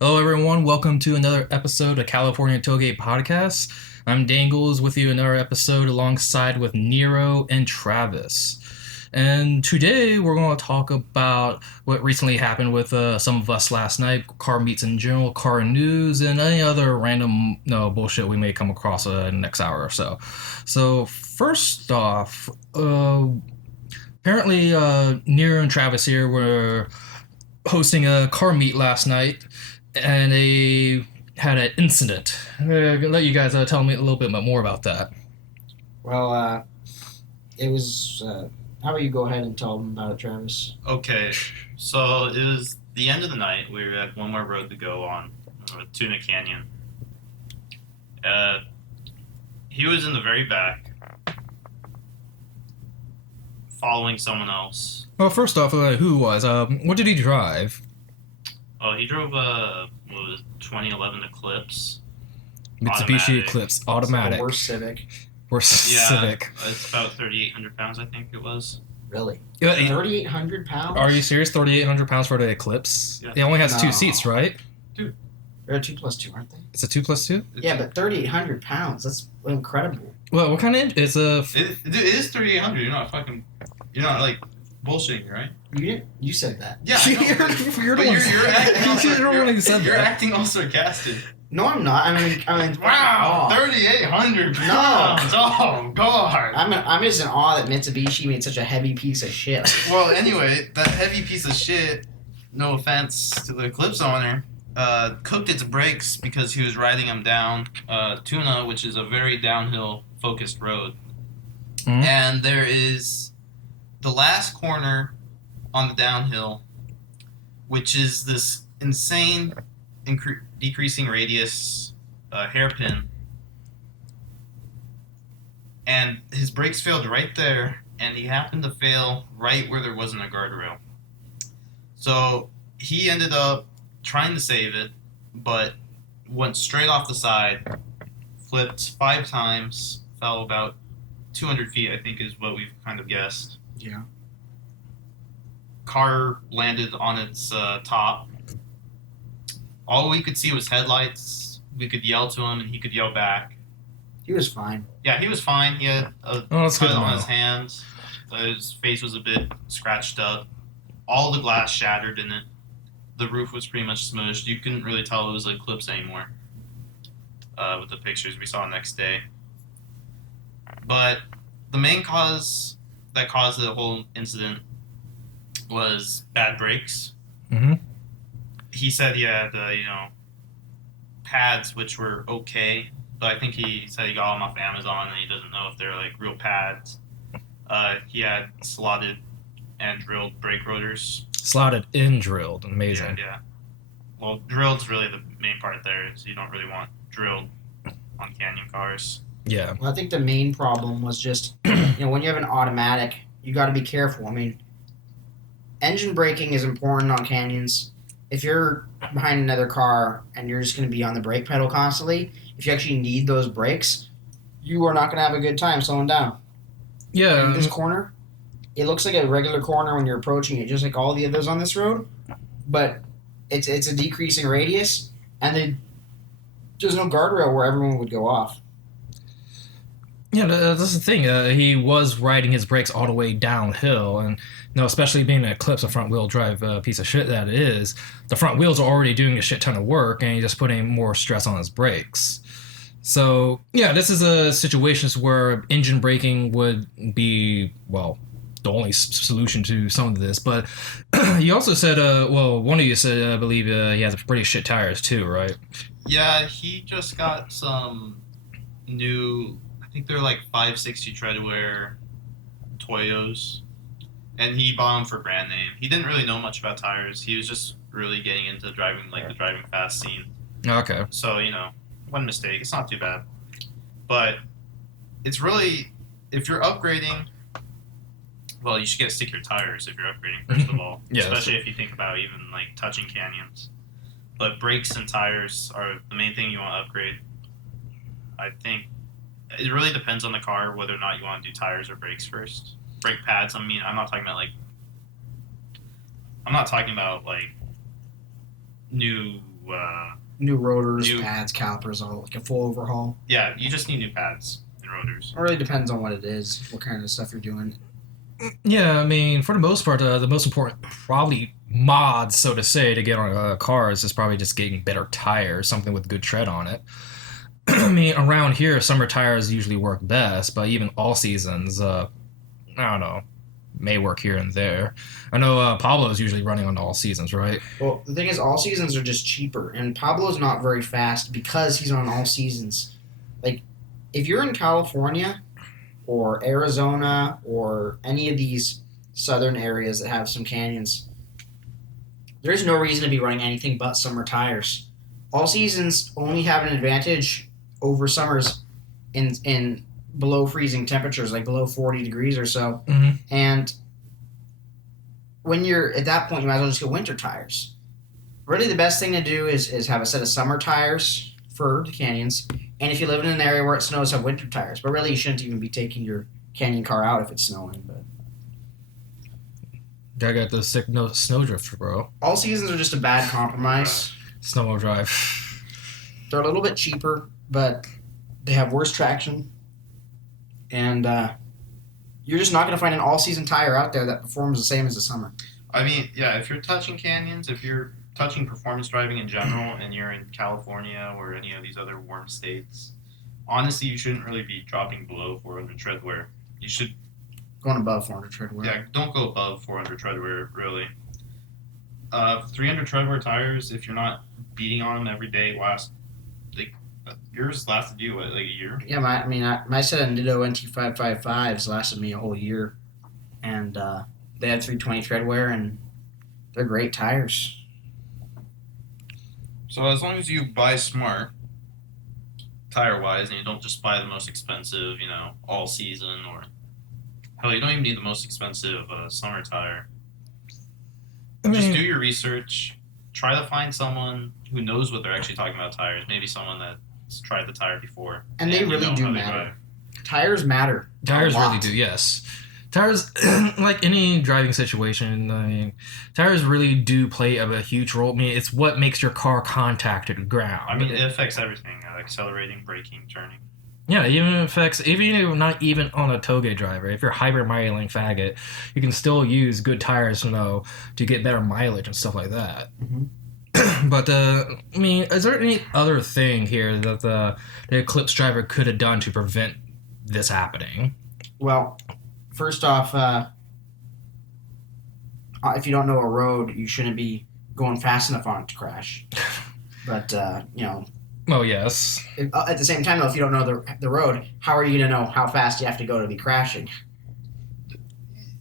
Hello, everyone. Welcome to another episode of California Tailgate Podcast. I'm Dangles with you another episode alongside with Nero and Travis. And today we're going to talk about what recently happened with some of us last night, car meets in general, car news, and any other random bullshit we may come across in the next hour or so. So first off, apparently Nero and Travis here were hosting a car meet last night, and they had an incident. I'm gonna let you guys tell me a little bit more about that. Well, it was. How about you go ahead and tell them about it, Travis? Okay, so it was the end of the night. We had one more road to go on, Tuna Canyon. Uh, he was in the very back, following someone else. Well, first off, who was? What did he drive? Oh, he drove what was it, 2011 Eclipse. Mitsubishi Automatic. Eclipse The automatic. worst Civic. Worst Yeah, Civic. it's about 3,800 pounds, I think it was. Really? Yeah, 3,800 pounds? Are you serious? 3,800 pounds for the Eclipse? Yeah. It only has two No. seats, right? They're a 2+2, aren't they? It's a 2+2. Yeah, but 3,800 pounds. That's incredible. Well, what kind of? It's a. It is 3,800. You're not like bullshitting, right? You didn't. You said that. Yeah, I know. you're the But one. you're acting all You're the one who said you're that. acting all sarcastic. No, I'm not. I'm in Wow, awe. 3,800 pounds. Oh, God. I'm just in awe that Mitsubishi made such a heavy piece of shit. Well, anyway, that heavy piece of shit, no offense to the Eclipse owner, cooked its brakes because he was riding him down Tuna, which is a very downhill-focused road. Mhm. And there is the last corner on the downhill, which is this insane decreasing radius hairpin. And his brakes failed right there, and he happened to fail right where there wasn't a guardrail. So he ended up trying to save it, but went straight off the side, flipped 5 times, fell about 200 feet, I think is what we've kind of guessed. Yeah. Car landed on its top. All we could see was headlights. We could yell to him, and he could yell back. He was fine. Yeah, he was fine. He had a Oh, that's good cut to on know. his hands. His face was a bit scratched up. All the glass shattered in it. The roof was pretty much smushed. You couldn't really tell it was an Eclipse anymore with the pictures we saw next day. But the main cause that caused the whole incident was bad brakes. Mm-hmm. He said he had, pads which were okay, but I think he said he got them off Amazon and he doesn't know if they're like real pads. He had slotted and drilled brake rotors. Slotted in drilled. Amazing. Yeah. Well, drilled's really the main part there, so you don't really want drilled on Canyon cars. Yeah. Well, I think the main problem was just, when you have an automatic, you got to be careful. I mean, engine braking is important on canyons. If you're behind another car and you're just going to be on the brake pedal constantly, if you actually need those brakes, you are not going to have a good time slowing down. Yeah. In this corner, it looks like a regular corner when you're approaching it, just like all the others on this road, but it's a decreasing radius, and there's no guardrail where everyone would go off. Yeah, that's the thing. He was riding his brakes all the way downhill, and especially being an Eclipse, a front-wheel drive piece of shit that it is, the front wheels are already doing a shit ton of work, and he's just putting more stress on his brakes. So, yeah, this is a situation where engine braking would be, well, the only solution to some of this. But you also said, one of you said, I believe he has pretty shit tires too, right? Yeah, he just got some new, I think they're like 560 treadwear Toyos, and he bought them for brand name. He didn't really know much about tires. He was just really getting into driving, like the driving fast scene. Okay. So, one mistake. It's not too bad. But it's really, if you're upgrading, well, you should get stickier tires if you're upgrading, first of all. Yeah, Especially if you think about even, like, touching canyons. But brakes and tires are the main thing you want to upgrade. I think it really depends on the car whether or not you want to do tires or brakes first. Brake pads, I mean, I'm not talking about, like, new New rotors, New- pads, calipers, all like a full overhaul. Yeah, you just need new pads and rotors. It really depends on what it is, what kind of stuff you're doing. Yeah, I mean, for the most part, the most important probably mods, so to say, to get on cars is probably just getting better tires, something with good tread on it. I mean, around here, summer tires usually work best, but even all seasons, I don't know, may work here and there. I know Pablo's usually running on all seasons, right? Well, the thing is, all seasons are just cheaper, and Pablo's not very fast because he's on all seasons. Like, if you're in California or Arizona or any of these southern areas that have some canyons, there's no reason to be running anything but summer tires. All seasons only have an advantage over summers in below freezing temperatures, like below 40 degrees or so. Mm-hmm. And when you're at that point, you might as well just get winter tires. Really, the best thing to do is have a set of summer tires for the canyons. And if you live in an area where it snows, have winter tires. But really, you shouldn't even be taking your canyon car out if it's snowing. But I got the sick snowdrift, bro. all seasons are just a bad compromise. Snowmobile drive. They're a little bit cheaper, but they have worse traction. And you're just not going to find an all-season tire out there that performs the same as the summer. I mean, yeah, if you're touching canyons, if you're touching performance driving in general, and you're in California or any of these other warm states, honestly, you shouldn't really be dropping below 400 tread wear. You should, Going above 400 tread wear. yeah, don't go above 400 tread wear, really. 300 tread wear tires, if you're not beating on them every day, yours lasted you, what, like a year? Yeah, my set of Nitto NT555s lasted me a whole year. And they had 320 tread wear, and they're great tires. So as long as you buy smart, tire-wise, and you don't just buy the most expensive, all season, or hell, you don't even need the most expensive summer tire. I Just mean, do your research. Try to find someone who knows what they're actually talking about tires. Maybe someone that's tried the tire before. And they you really know do how they matter. drive. Tires matter. tires a lot. really do, yes. Tires, like any driving situation, I mean, tires really do play a huge role. I mean, it's what makes your car contact the ground. I mean, it affects everything: accelerating, braking, turning. Yeah, even affects, even if not even on a Touge driver. If you're hyper miling faggot, you can still use good tires, to get better mileage and stuff like that. Mhm. But I mean, is there any other thing here that the Eclipse driver could have done to prevent this happening? Well, first off, if you don't know a road, you shouldn't be going fast enough on it to crash. But, Oh yes. at the same time, though, if you don't know the road, how are you going to know how fast you have to go to be crashing?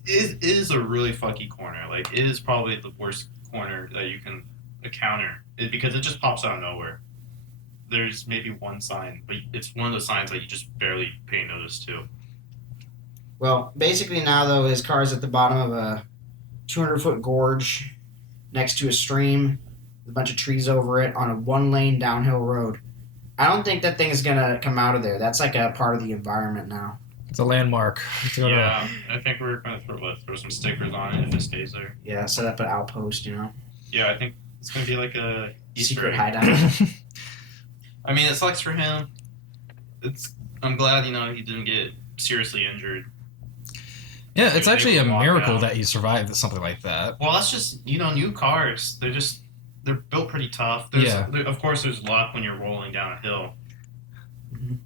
It is a really fucky corner. Like, it is probably the worst corner that you can encounter because it just pops out of nowhere. There's maybe one sign, but it's one of those signs that you just barely pay notice to. Well, basically now, though, his car is at the bottom of a 200-foot gorge next to a stream with a bunch of trees over it on a one-lane downhill road. I don't think that thing is going to come out of there. That's like a part of the environment now. It's a landmark. It's gonna- Yeah, I think we're going to throw some stickers on it if it stays there. Yeah, set up an outpost, Yeah, I think it's going to be like a Easter secret egg. hideout. I mean, it sucks for him. I'm glad, he didn't get seriously injured. Yeah, it's They actually a would walk miracle out. that you survived something like that. Well, that's just, new cars. They're built pretty tough. Yeah. Of course, there's luck when you're rolling down a hill.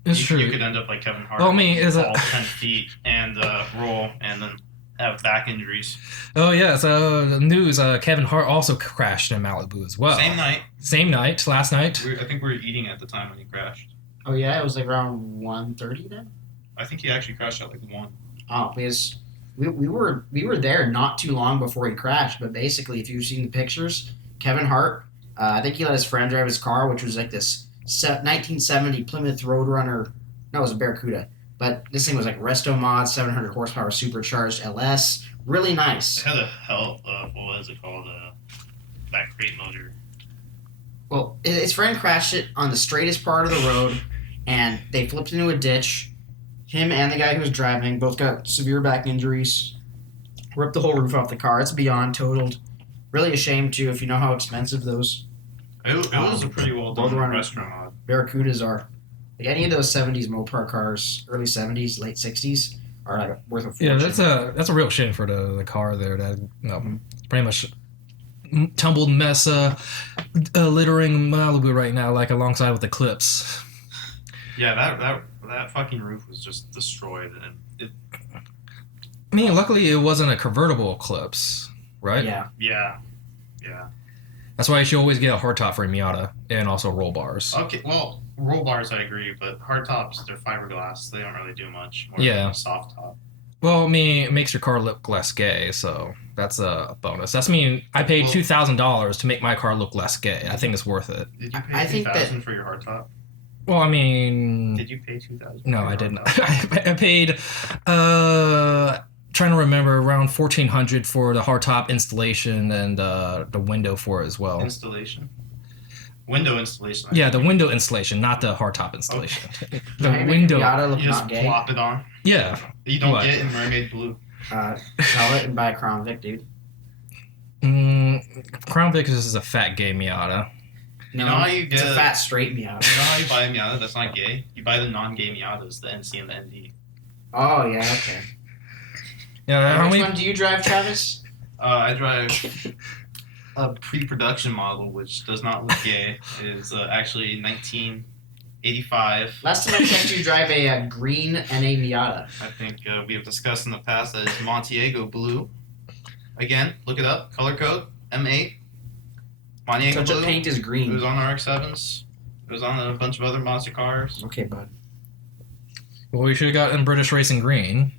It's you, true. You could end up like Kevin Hart. Well, I mean, is fall it? 10 feet and roll and then have back injuries. Oh yeah. So the news: Kevin Hart also crashed in Malibu as well. Same night. Same night. Last night. I think we were eating at the time when he crashed. Oh, yeah? It was like around 1:30 then? I think he actually crashed at like 1. Oh, because we were there not too long before he crashed, but basically, if you've seen the pictures, Kevin Hart, I think he let his friend drive his car, which was like this 1970 Plymouth Roadrunner. No, it was a Barracuda. But this thing was like Resto Mod, 700 horsepower supercharged LS. Really nice. It had a hell of, what was it called? That crate motor. Well, his friend crashed it on the straightest part of the road, and they flipped into a ditch. Him and the guy who was driving both got severe back injuries. Ripped the whole roof off the car. It's beyond totaled. Really a shame, too, if you know how expensive those It was a pretty well done Roadrunner. restaurant mod. Barracudas are like any of those '70s Mopar cars, early '70s, late '60s, are like worth a fortune. Yeah, that's a real shame for the car there. That pretty much tumbled mess, littering Malibu right now, like alongside with the Clips. Yeah, that fucking roof was just destroyed, and I mean, luckily it wasn't a convertible Eclipse, right? Yeah. That's why you should always get a hardtop for a Miata and also roll bars. Okay, well, roll bars I agree, but hard tops, they're fiberglass. They don't really do much more Yeah. than a soft top. Well, I mean, it makes your car look less gay, so that's a bonus. That's I paid Well- $2,000 to make my car look less gay. I think it's worth it. Did you pay I think that- $2,000 for your hard top? Well, I mean, Did you pay $2,000? no, I didn't. I paid, trying to remember, around $1,400 for the hardtop installation and the window for it as well. Installation. Window installation. Yeah, the window installation, not the hardtop installation. The Hey, make window. your Miata look You just not gay. plop it on. Yeah. You don't What? get it in mermaid blue. Sell it and buy a Crown Vic, dude. Crown Vic is a fat gay Miata. No, You know how you it's get a fat straight Miata. You know how you buy a Miata that's not gay? You buy the non-gay Miatas, the NC and the ND. Oh yeah, okay. Yeah, how Which many? one do you drive, Travis? I drive a pre-production model, which does not look gay. It is actually 1985. Last time I checked, you drive a green NA Miata. I think we have discussed in the past that it's Montiego blue. Again, look it up. Color code M8. Montiego Touch blue. of paint is It green. was on the RX-7s. It was on a bunch of other Mazda cars. Okay, bud. Well, we should have gotten British Racing Green.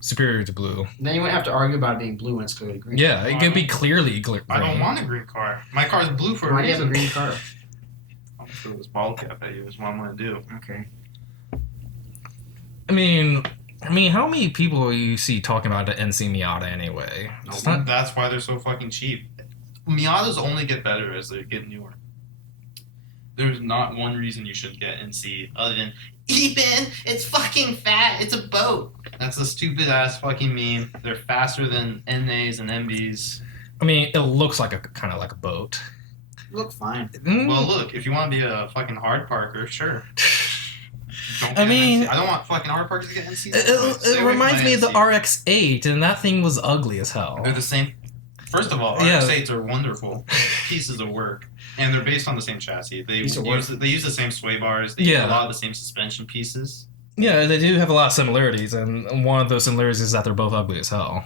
Superior to blue. Then you wouldn't have to argue about it being blue when it's clearly green. Yeah, it could be clearly green. I don't want a green car. My car's blue for a Why do you have a reason. green car? I'll throw this ball cap at you is what I'm going to do. Okay. I mean, how many people you see talking about the NC Miata anyway? It's not. That's why they're so fucking cheap. Miatas only get better as they get newer. There's not one reason you should get NC other than Ethan, it's fucking fat. It's a boat. That's a stupid ass fucking meme. They're faster than NAs and MBs. I mean, it looks like kind of like a boat. You look fine. Well, look, if you want to be a fucking hard parker, sure. Don't I get an mean- NC. I don't want fucking hard parkers to get NCs. It reminds me of the RX-8, and that thing was ugly as hell. They're the same. First of all, Yeah. RX-8s are wonderful pieces of work, and they're based on the same chassis. They Piece of work. use the same sway bars. They use Yeah. a lot of the same suspension pieces. Yeah, they do have a lot of similarities, and one of those similarities is that they're both ugly as hell.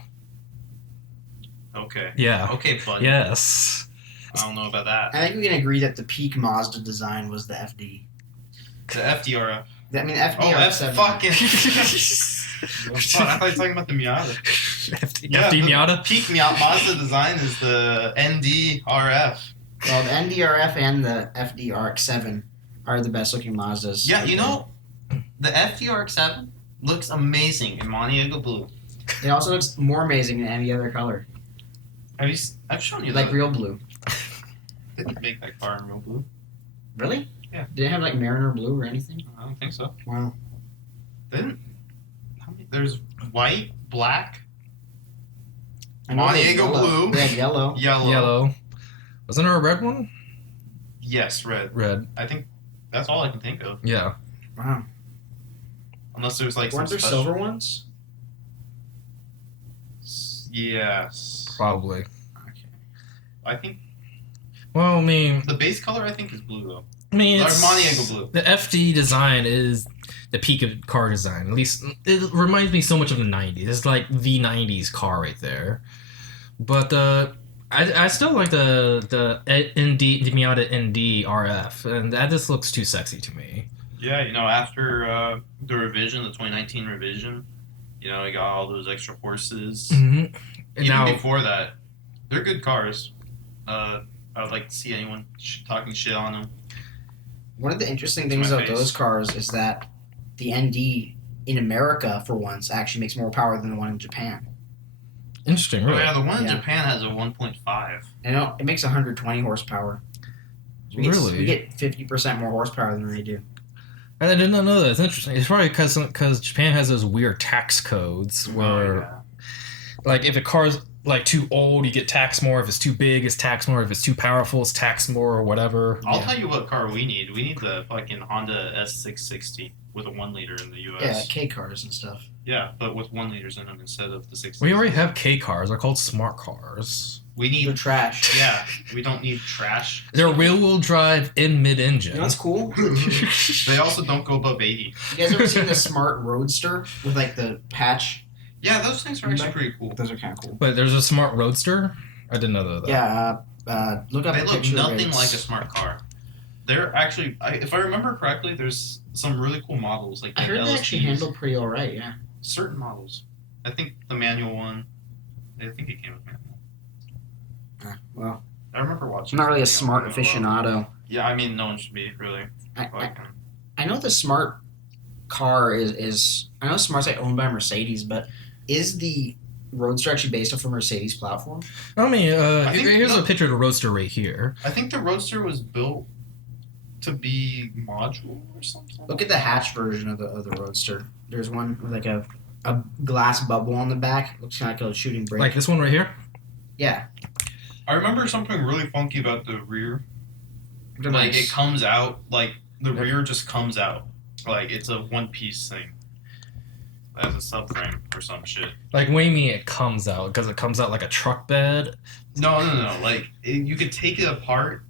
Okay. Yeah. Okay, buddy. Yes. I don't know about that. I think we can agree that the peak Mazda design was the FD. The FDRF. I mean, FD Oh, that's R7. fucking. Oh, I thought you were talking about the Miata. FD the Miata? Peak Miata Mazda design is the NDRF. Well, the NDRF and the FD RX-7 are the best looking Mazdas. Yeah, you know, the FDRX-7 looks amazing in Montiego blue. It also looks more amazing than any other color. I've shown you Like that. real blue. Didn't make that car in real blue. Really? Yeah. Did it have like Mariner blue or anything? I don't think so. Wow. Didn't. There's white, black, I know they had Montiego yellow. blue. They had yellow. Yellow. Wasn't there a red one? Yes, red. Red. I think that's all I can think of. Yeah. Wow. Unless there's like Weren't some there special. silver ones? Yes. Probably. Okay. I think Well, I mean, the base color I think is blue though. Or it's Montiego blue. The FD design is the peak of car design. At least it reminds me so much of the '90s. It's like the '90s car right there. But I still like the Miata ND RF, and that just looks too sexy to me. Yeah, you know, after the revision, the 2019 revision, you know, you got all those extra horses. Mm-hmm. Even Now, before that, they're good cars. I would like to see anyone talking shit on them. One of the interesting To things my about face. those cars is that the ND in America, for once, actually makes more power than the one in Japan. interesting, Oh really. yeah, the one in Yeah. Japan has a 1.5. And it makes 120 horsepower. So we get 50% more horsepower than they do. I did not know that. It's interesting. It's probably because Japan has those weird tax codes where, Oh, like, if a car's like too old, you get taxed more. If it's too big, it's taxed more. If it's too powerful, it's taxed more or whatever. I'll tell you what car we need. We need the fucking Honda S660 with a 1 liter in the US. Yeah, K cars and stuff. Yeah, but with 1 liters in them instead of the 6. We already have K cars. They're called smart cars. We They're need. trash. Yeah, we don't need trash. They're rear-wheel drive in mid-engine. You know what's cool? You They also don't go above 80. guys ever seen the smart Roadster with like the patch? Yeah, those things are actually pretty cool. Those are kind of cool. But there's a smart Roadster? I didn't know that. Yeah, look up They a look picture. nothing It's- like a smart car. They're actually, if I remember correctly, there's some really cool models like I heard they actually LSDs. handle pretty alright, yeah. Certain models. I think the manual one. I think it came with manual. Well, I remember watching. I'm not really a something smart on it a while. aficionado. Yeah, I mean, no one should be really. I know the smart car is I know Smart's like owned by Mercedes, but is the Roadster actually based off a Mercedes platform? I mean, I think- here's no. a picture of the Roadster right here. I think the Roadster was built to be modular or something. Look at the hatch version of the Roadster. There's one with like a glass bubble on the back. Looks kind of like a shooting brake. Like this one right here. Yeah. I remember something really funky about the rear. They're Like nice. it comes out, like the Yep. rear just comes out, like it's a one-piece thing. As a subframe or some shit. Like, what do you mean it comes out? Because it comes out like a truck bed? No. Like you could take it apart.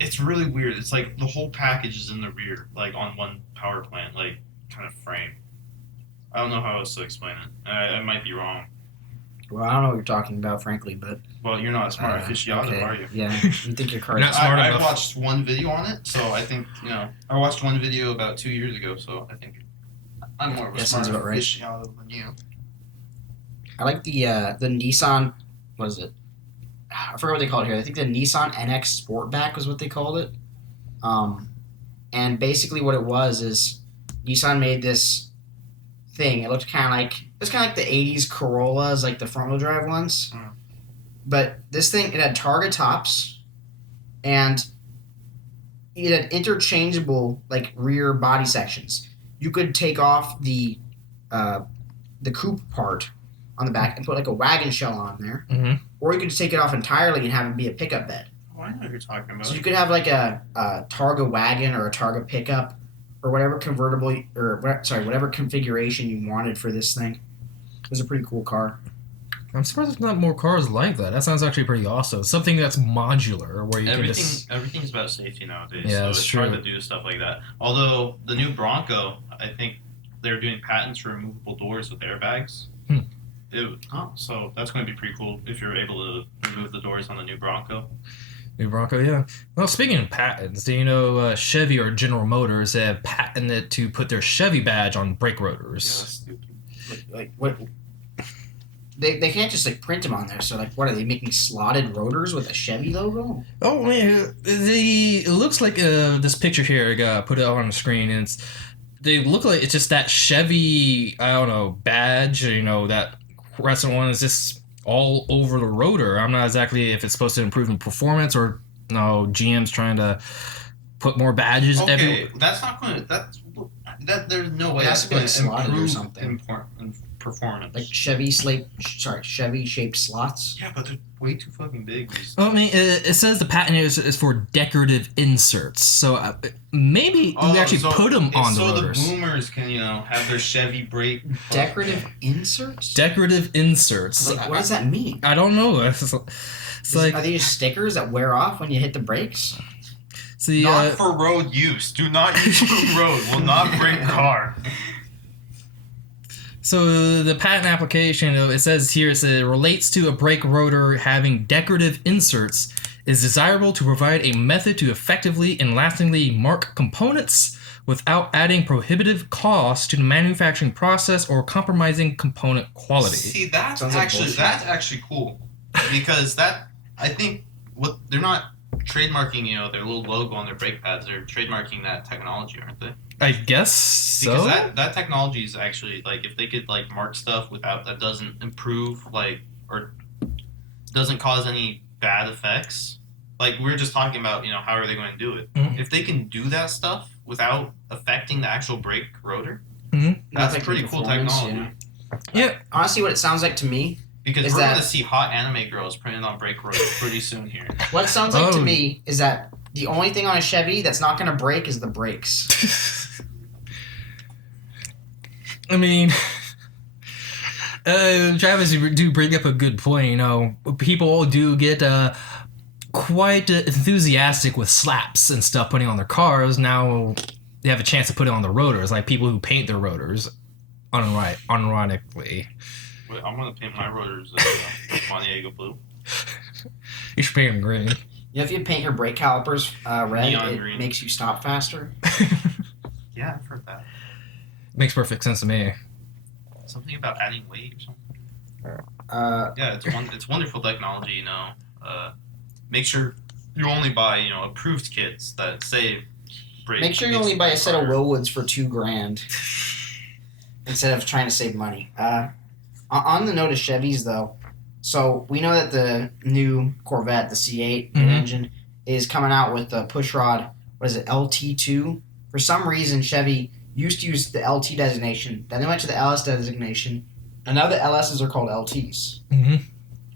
It's really weird. It's like the whole package is in the rear, like on one power plant, like kind of frame. I don't know how else to explain it. I might be wrong. Well, I don't know what you're talking about, frankly, but Well, you're not a smart aficionado, okay. are you? Yeah, you think your car's Not smart I enough. watched one video on it, so I think I watched one video about 2 years ago, so I think I'm more of a That smart sounds about right. aficionado than you. I like the Nissan. What is it? I forgot what they call it here. I think the Nissan NX Sportback was what they called it. And basically what it was is Nissan made this thing. It looked kind of like the '80s Corollas, like the front wheel drive ones. Mm. But this thing, it had Targa tops, and it had interchangeable like rear body sections. You could take off the coupe part on the back and put like a wagon shell on there, Mm-hmm. or you could just take it off entirely and have it be a pickup bed. Oh, I know what you're talking about. So you could have like a Targa wagon or a Targa pickup or whatever convertible whatever configuration you wanted for this thing. It was a pretty cool car. I'm surprised there's not more cars like that. That sounds actually pretty awesome. Something that's modular, where you can just... Everything's about safety nowadays. Yeah, so that's it's true. hard to do stuff like that. Although the new Bronco, I think they're doing patents for removable doors with airbags. Hmm. So that's going to be pretty cool if you're able to remove the doors on the new Bronco. New Bronco, yeah. Well, speaking of patents, do you know Chevy or General Motors have patented to put their Chevy badge on brake Yeah, rotors? that's stupid. Like what? They can't just like print them on there. So like, what are they making slotted rotors with a Chevy logo? Oh man, it looks like this picture here. I got put it out on the screen, and they look like it's just that Chevy, I don't know, badge. That crescent one is just all over the rotor. I'm not exactly if it's supposed to improve in performance or no. GM's trying to put more badges Okay, everywhere. that's not going to. That there's no way It has that's to be, going like, to slotted or improve something. in performance. Like Chevy shaped slots. Yeah, but they're way too fucking big. Well, I mean, it says the patent is for decorative inserts, so maybe we actually put them on the so rotors. the boomers can have their Chevy brake. Decorative inserts. Decorative inserts. Like, what does that mean? I don't know. It's like Are they just stickers that wear off when you hit the brakes? see. Not for road use. Do not use on the road. Will not break car. So the patent application, it says here, it relates to a brake rotor having decorative inserts. Is desirable to provide a method to effectively and lastingly mark components without adding prohibitive costs to the manufacturing process or compromising component quality. See, that's Sounds like actually bullshit. cool because I think what they're not trademarking their little logo on their brake pads. They're trademarking that technology, aren't they? I guess so. Because that technology is actually like if they could like mark stuff without that doesn't improve or doesn't cause any bad effects. Like we were just talking about, how are they going to do it? Mhm. If they can do that stuff without affecting the actual brake rotor, Mhm. that's Like pretty cool performance, technology. Yeah. Honestly, what it sounds like to me Because is we're that going to see hot anime girls printed on brake roads pretty soon here. what it sounds like to Oh. me is that the only thing on a Chevy that's not going to break is the brakes. I mean, Travis, you do bring up a good point. You know, people do get quite enthusiastic with slaps and stuff putting on their cars. Now they have a chance to put it on the rotors, like people who paint their rotors, unironically. Wait, I'm going to paint my rotors Montego blue. You should paint them green. You know, if you paint your brake calipers red, Neon it green. makes you stop faster. Yeah, I've heard that. Makes perfect sense to me. Something about adding weight or something. Uh, Yeah, it's wonderful technology, you know. Make sure you only buy, you know, approved kits that save brake. make sure you only buy a set of Willwoods for $2,000 instead of trying to save money. On the note of Chevys, though, so we know that the new Corvette, the C8 Mhm. engine, is coming out with the pushrod. What is it, LT2? For some reason, Chevy used to use the LT designation. Then they went to the LS designation, and now the LSs are called LTs. Mm-hmm.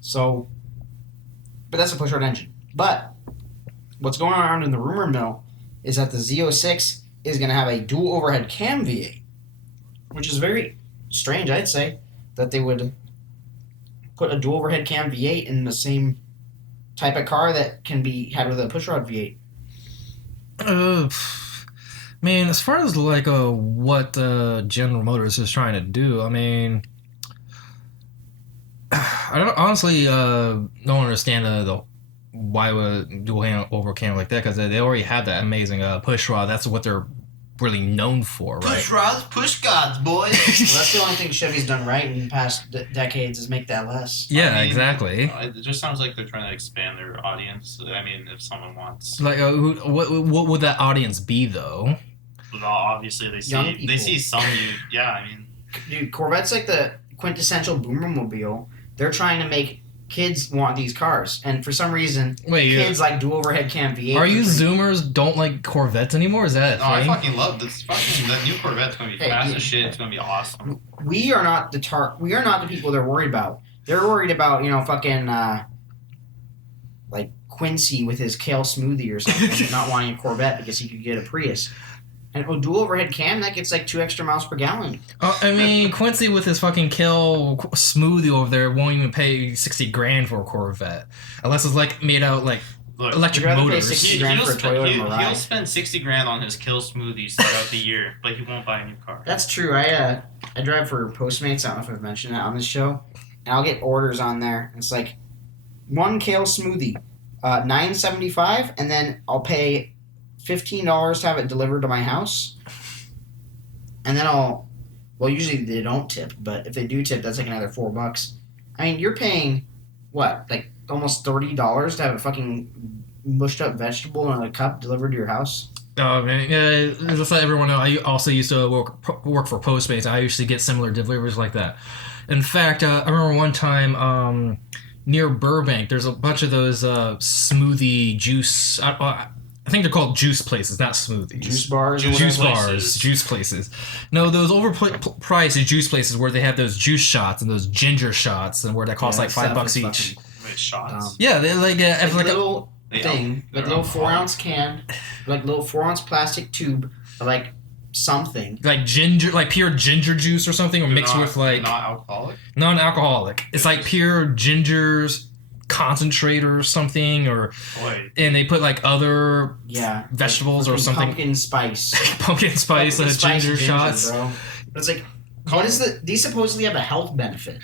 So, but that's a pushrod engine. But what's going on around in the rumor mill is that the Z06 is going to have a dual overhead cam V8, which is very strange, I'd say, that they would put a dual overhead cam V8 in the same type of car that can be had with a pushrod V8. Man, as far as like what General Motors is trying to do, I mean, I don't honestly don't understand the why would dual hand over cam like that, because they already have that amazing push rod. That's what they're really known for, right? Push rods, push gods, boys. Well, that's the only thing Chevy's done right in the past decades is make that less. Yeah, I mean, exactly. It just sounds like they're trying to expand their audience. I mean, if someone wants, Like, what would that audience be though? well, obviously they Young see people. some youth. Yeah, I mean, Dude, Corvette's like the quintessential boomermobile. They're trying to make kids want these cars, and for some reason, Wait, kids like dual overhead cam V8. are you Zoomers don't like Corvettes anymore? Is that a no, I thing? fucking love this. Fucking that new Corvette's gonna be Hey, fast yeah. as shit. It's gonna be awesome. We are not we are not the people they're worried about. They're worried about, fucking like Quincy with his kale smoothie or something, not wanting a Corvette because he could get a Prius. And dual overhead cam, that gets like 2 extra miles per gallon. I mean, Quincy with his fucking kill smoothie over there won't even pay $60,000 for a Corvette, unless it's like made out like Look, electric You'd rather pay motors. 60 grand for a Toyota Mirai. He'll spend $60,000 on his kill smoothies throughout the year, but he won't buy a new car. That's true. I drive for Postmates. I don't know if I've mentioned that on this show. And I'll get orders on there. And it's like 1 kale smoothie, $9.75, and then I'll pay $15 to have it delivered to my house. And then usually they don't tip, but if they do tip, that's like another $4. I mean, you're paying what, like almost $30 to have a fucking mushed up vegetable in a cup delivered to your house? Oh man, yeah, just let everyone know, I also used to work for Postmates. I used to get similar deliveries like that. In fact, I remember one time near Burbank, there's a bunch of those smoothie juice. I think they're called juice places, not smoothies. Juice bars or Juice whatever? bars, juice places. No, those overpriced juice places where they have those juice shots and those ginger shots, and where that costs Yeah, like that $5 stuff each. is Wait, shots. Yeah, they like Like have like a, little They thing, they're like little alcoholic. 4-ounce can, like little 4-ounce plastic tube of like something. like ginger, like pure ginger juice or something, or They're mixed not- with like they're not alcoholic. non-alcoholic. It's like pure ginger's concentrate or something, or Boy, and they put like other Yeah. vegetables or Fucking something, Pumpkin spice. pumpkin spice, Pumpkin spice ginger shots. bro. But it's like, what is these supposedly have a health benefit.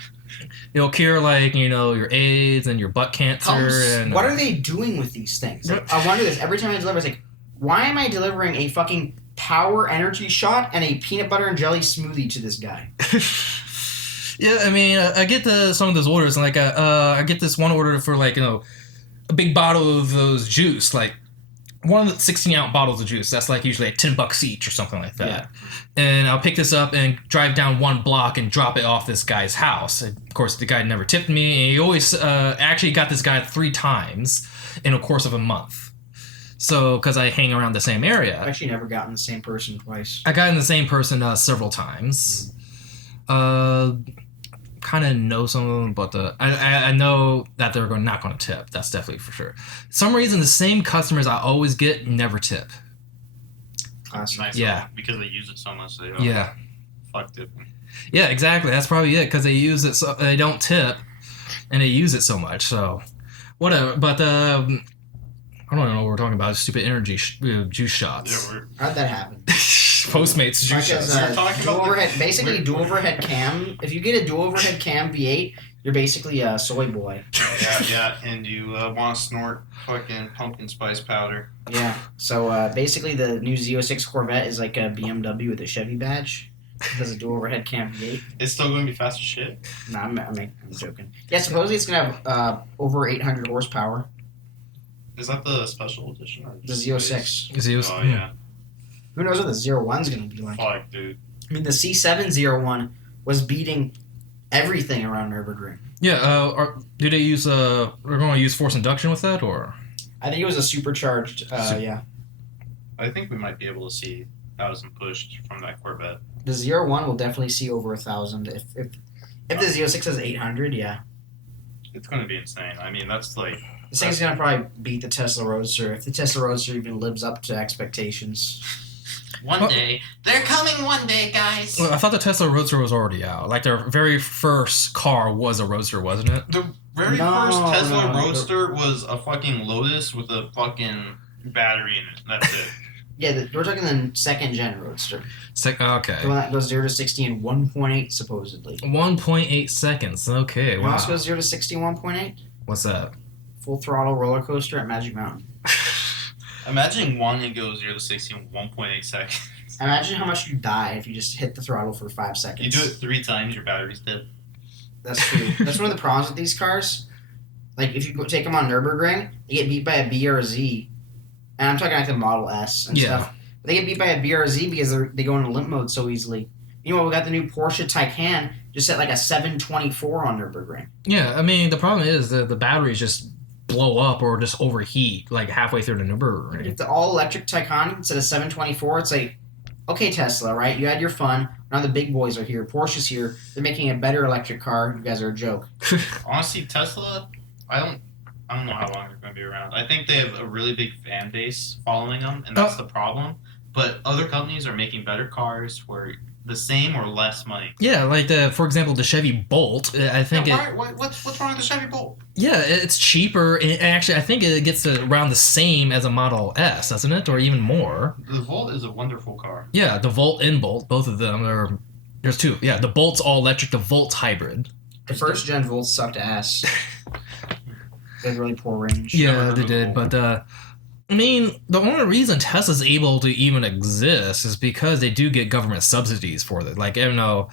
It'll cure like your AIDS and your butt cancer. And What are they doing with these things? Like, I wonder this every time I deliver. It's like, why am I delivering a fucking power energy shot and a peanut butter and jelly smoothie to this guy? Yeah, I mean, I get some of those orders, and like I get this one order for like a big bottle of those juice, like one of the 16-ounce bottles of juice. That's like usually like $10 each or something like that. Yeah. And I'll pick this up and drive down 1 block and drop it off this guy's house. And of course, the guy never tipped me. And he always actually got this guy 3 times in a course of a month. So, because I hang around the same I've area, actually never gotten the same person twice. I got in the same person several times. Kind kind of know some of them, but I know that they're not going to tip. That's definitely for sure. Some reason, the same customers I always get never tip. Awesome. Nice. Yeah. Because they use it so much. They don't Yeah. fuck tipping. Yeah, exactly. That's probably it because they use it. So they don't tip, and they use it so much. So whatever. But I don't know what we're talking about. Stupid energy juice shots. Yeah, How'd that happen? Postmates juice Because, shots. We're talking dual about overhead, basically dual overhead cam. If you get a dual overhead cam V8, you're basically a soy boy. yeah, and you want to snort fucking pumpkin spice powder. Yeah. So basically, the new Z06 Corvette is like a BMW with a Chevy badge. It has a dual overhead cam V8. It's still going to be fast as shit. No, I'm joking. Yeah, supposedly it's gonna have over 800 horsepower. Is that the special edition? Or The just Z06. Oh, yeah. Who knows what the 01's gonna be like? Fuck, dude. I mean, the C701 was beating everything around Nürburgring. Yeah. Do they use We're going to use force induction with that, or? I think it was a supercharged. Yeah. I think we might be able to see 1,000 pushed from that Corvette. The 01 will definitely see over 1,000. If the Z06 has 800, yeah. It's going to be insane. I mean, that's like... This thing's gonna probably beat the Tesla Roadster if the Tesla Roadster even lives up to expectations. One day. They're coming one day, guys. Well, I thought the Tesla Roadster was already out. Like their very first car was a Roadster, wasn't it? The very first Tesla Roadster was a fucking Lotus with a fucking battery in it. That's it. Yeah, we're talking the second gen Roadster. Okay. The one that goes 0 to 60 in 1.8 supposedly. 1.8 seconds. Okay. You Wow. know what goes 0 to 60 in 1.8? What's that? Full throttle roller coaster at Magic Mountain. Imagine one that goes 0 to 60 in 1.8 seconds. Imagine how much you die if you just hit the throttle for 5 seconds. You do it 3 times, your battery's dead. That's true. That's one of the problems with these cars. Like, if you take them on Nürburgring, they get beat by a B or a Z. And I'm talking like the Model S and stuff. But they get beat by a B or a Z because they go into limp mode so easily. You know, we got the new Porsche Taycan just at like a 724 on Nürburgring. Yeah, I mean, the problem is the batteries just blow up or just overheat like halfway through the Nürburgring. If the all-electric Taycan instead of 724, it's like, okay, Tesla, right? You had your fun. Now the big boys are here. Porsche's here. They're making a better electric car. You guys are a joke. Honestly, Tesla, I don't know how long they're going to be around. I think they have a really big fan base following them, and that's the problem. But other companies are making better cars for the same or less money. Yeah, like for example, the Chevy Bolt. I think what's wrong with the Chevy Bolt? Yeah, it's cheaper. And actually, I think it gets around the same as a Model S, doesn't it, or even more? The Volt is a wonderful car. Yeah, the Volt and Bolt, both of them are. There's two. Yeah, the Bolt's all electric. The Volt's hybrid. The first gen Volts sucked ass. They had really poor range. Yeah, they did. But I mean, the only reason Tesla's able to even exist is because they do get government subsidies for it. Like, I don't know,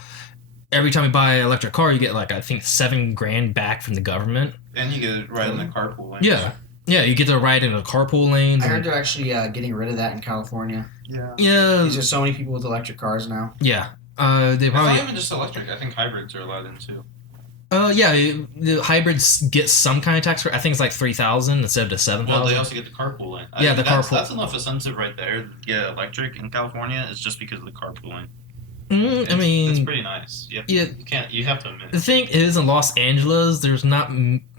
every time you buy an electric car, you get like I think $7,000 back from the government. And you get right in the carpool lane. Yeah, you get to ride in the carpool lanes. I heard they're actually getting rid of that in California. Yeah. Because there's so many people with electric cars now. Yeah. They It's probably. not even just electric. I think hybrids are allowed in too. Yeah, the hybrids get some kind of tax credit. I think it's like $3,000 instead of the $7,000. Well, they also get the carpooling. Yeah, carpool. That's enough incentive right there to get electric in California. It's just because of the carpooling. I mean, it's pretty nice. You have to admit the it. thing is, in Los Angeles, there's not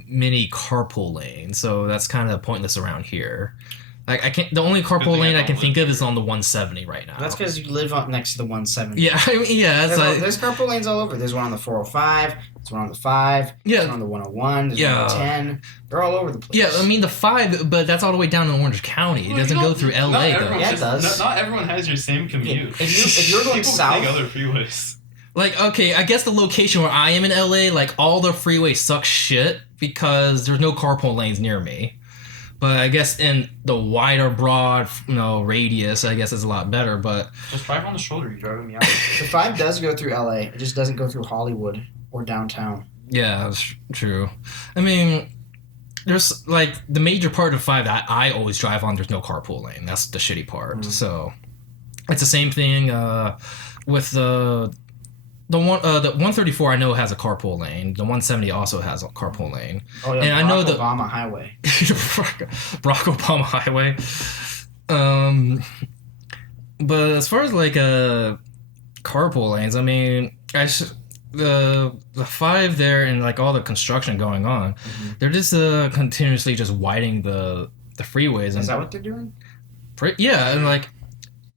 many carpool lanes, so that's kind of pointless around here. Like I can't. The only carpool lane I can think of is on the 170 right now. That's because you live up next to the 170. Yeah, I mean, yeah. There's carpool lanes all over. There's one on the 405. There's one on the 5. Yeah. There's one on the 101. There's one on the 10. They're all over the place. Yeah, I mean the 5, but that's all the way down in Orange County. It doesn't go through LA though. Yeah, it does. Not everyone has your same commute. If you're going People south, take other freeways. Like, okay, I guess the location where I am in LA, like all the freeways suck shit because there's no carpool lanes near me. But I guess in the wider, broad, radius, I guess it's a lot better. But just drive on the shoulder. You driving me out. The 5 does go through LA. It just doesn't go through Hollywood or downtown. Yeah, that's true. I mean, there's like the major part of 5 that I always drive on. There's no carpool lane. That's the shitty part. So it's the same thing with the 134. I know has a carpool lane. The 170 also has a carpool lane. Oh yeah, and I know the Obama Highway. Barack Obama Highway. But as far as like carpool lanes, I mean, the 5 there and like all the construction going on, they're just continuously just widening the freeways. And Is that what they're doing? Yeah, and like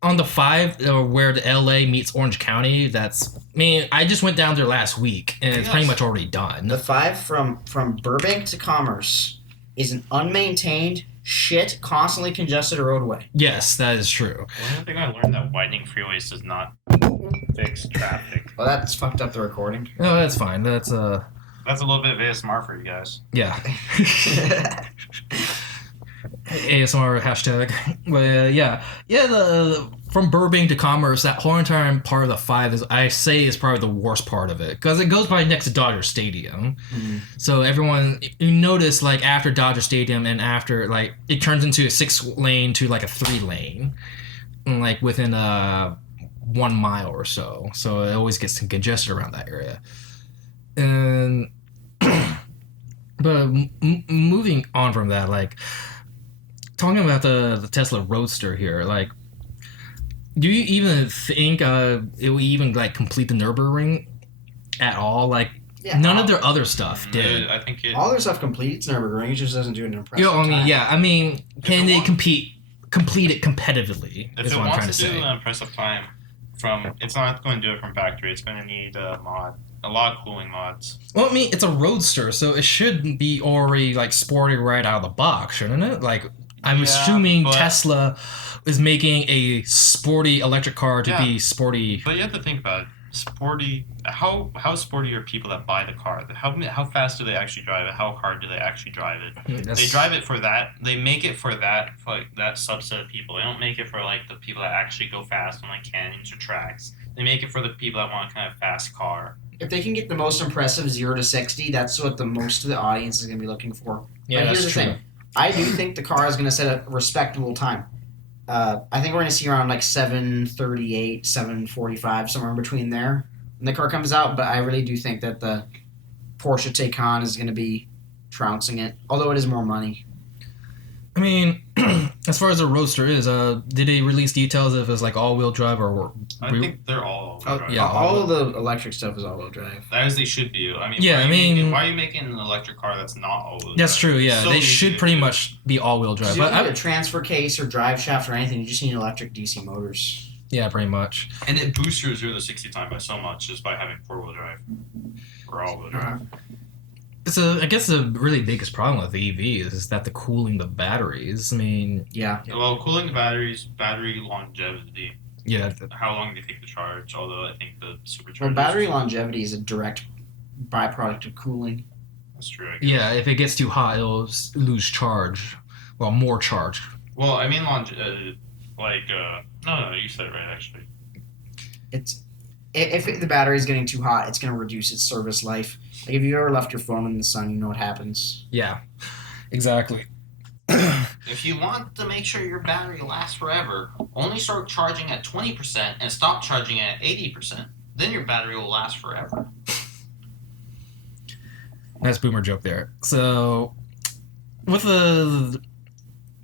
on the 5 where the LA meets Orange County, that's. I mean, I just went down there last week, and it's pretty much already done. The 5 from Burbank to Commerce is an unmaintained, shit, constantly congested roadway. Yes, that is true. One thing I learned that widening freeways does not fix traffic. Well, that's fucked up the recording. No, that's fine. That's a little bit of ASMR for you guys. Yeah. ASMR hashtag. But yeah. From Burbank to Commerce, that whole entire part of the 5 is probably the worst part of it because it goes by next to Dodger Stadium. So everyone, you notice like after Dodger Stadium and after like it turns into a 6-lane to like a 3-lane, like within 1 mile or so. So it always gets congested around that area. And but moving on from that, like talking about the Tesla Roadster here, like. Do you even think it will even like complete the Nürburgring at all? Like none of their other stuff did. I think all their stuff completes Nürburgring. It just doesn't do an impressive. I mean, can they complete it competitively? If is it what I'm trying wants to to do say. an impressive time, it's not going to do it from factory. It's going to need a lot of cooling mods. Well, I mean, it's a Roadster, so it should be already like sporty right out of the box, shouldn't it? Like. I'm assuming Tesla is making a sporty electric car to be sporty. But you have to think about it. Sporty. How sporty are people that buy the car? How fast do they actually drive it? How hard do they actually drive it? They drive it for that. They make it for that subset of people. They don't make it for like the people that actually go fast on like canyons or tracks. They make it for the people that want a kind of fast car. If they can get the most impressive 0 to 60, that's what the most of the audience is going to be looking for. Yeah, but here's that's the true. thing. I do think the car is going to set a respectable time. I think we're going to see around like 7:38, 7:45, somewhere in between there when the car comes out. But I really do think that the Porsche Taycan is going to be trouncing it, although it is more money. I mean, as far as the Roadster is, did they release details if it's like all-wheel drive or? I think they're all all-wheel drive. Yeah, all of the electric stuff is all-wheel drive. As they should be. I mean, why are you making an electric car that's not all-wheel drive? That's true. Yeah, So they should pretty much be all-wheel drive. You But don't need a transfer case or drive shaft or anything. You just need electric DC motors. Yeah, pretty much. And it boosts your 0 to 60 time by so much just by having 4-wheel drive or all-wheel drive. I guess the really biggest problem with the EVs is that the cooling the batteries. I mean, yeah. Well, cooling the batteries, battery longevity. Yeah. How long do you take to charge? Although I think the supercharger. Well, battery longevity is a direct byproduct of cooling. That's true. I guess. Yeah, if it gets too hot, it'll lose charge. Well, more charge. Well, I mean, no, you said it right actually. If the battery is getting too hot, it's going to reduce its service life. Like if you ever left your phone in the sun, you know what happens. Yeah, exactly. If you want to make sure your battery lasts forever, only start charging at 20% and stop charging at 80%. Then your battery will last forever. Nice boomer joke there. So, with the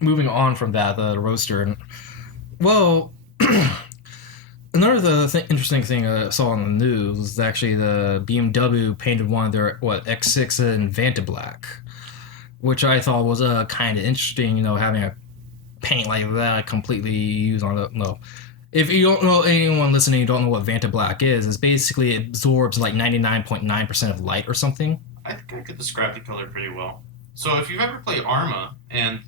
moving on from that, the Roadster, and well. Another interesting thing I saw on the news is actually the BMW painted one of their X6 in Vanta Black, which I thought was kind of interesting. Having a paint like that completely used on it. No, if you don't know, anyone listening, you don't know what Vanta Black is basically it absorbs like 99.9% of light or something. I think I could describe the color pretty well. So if you've ever played Arma and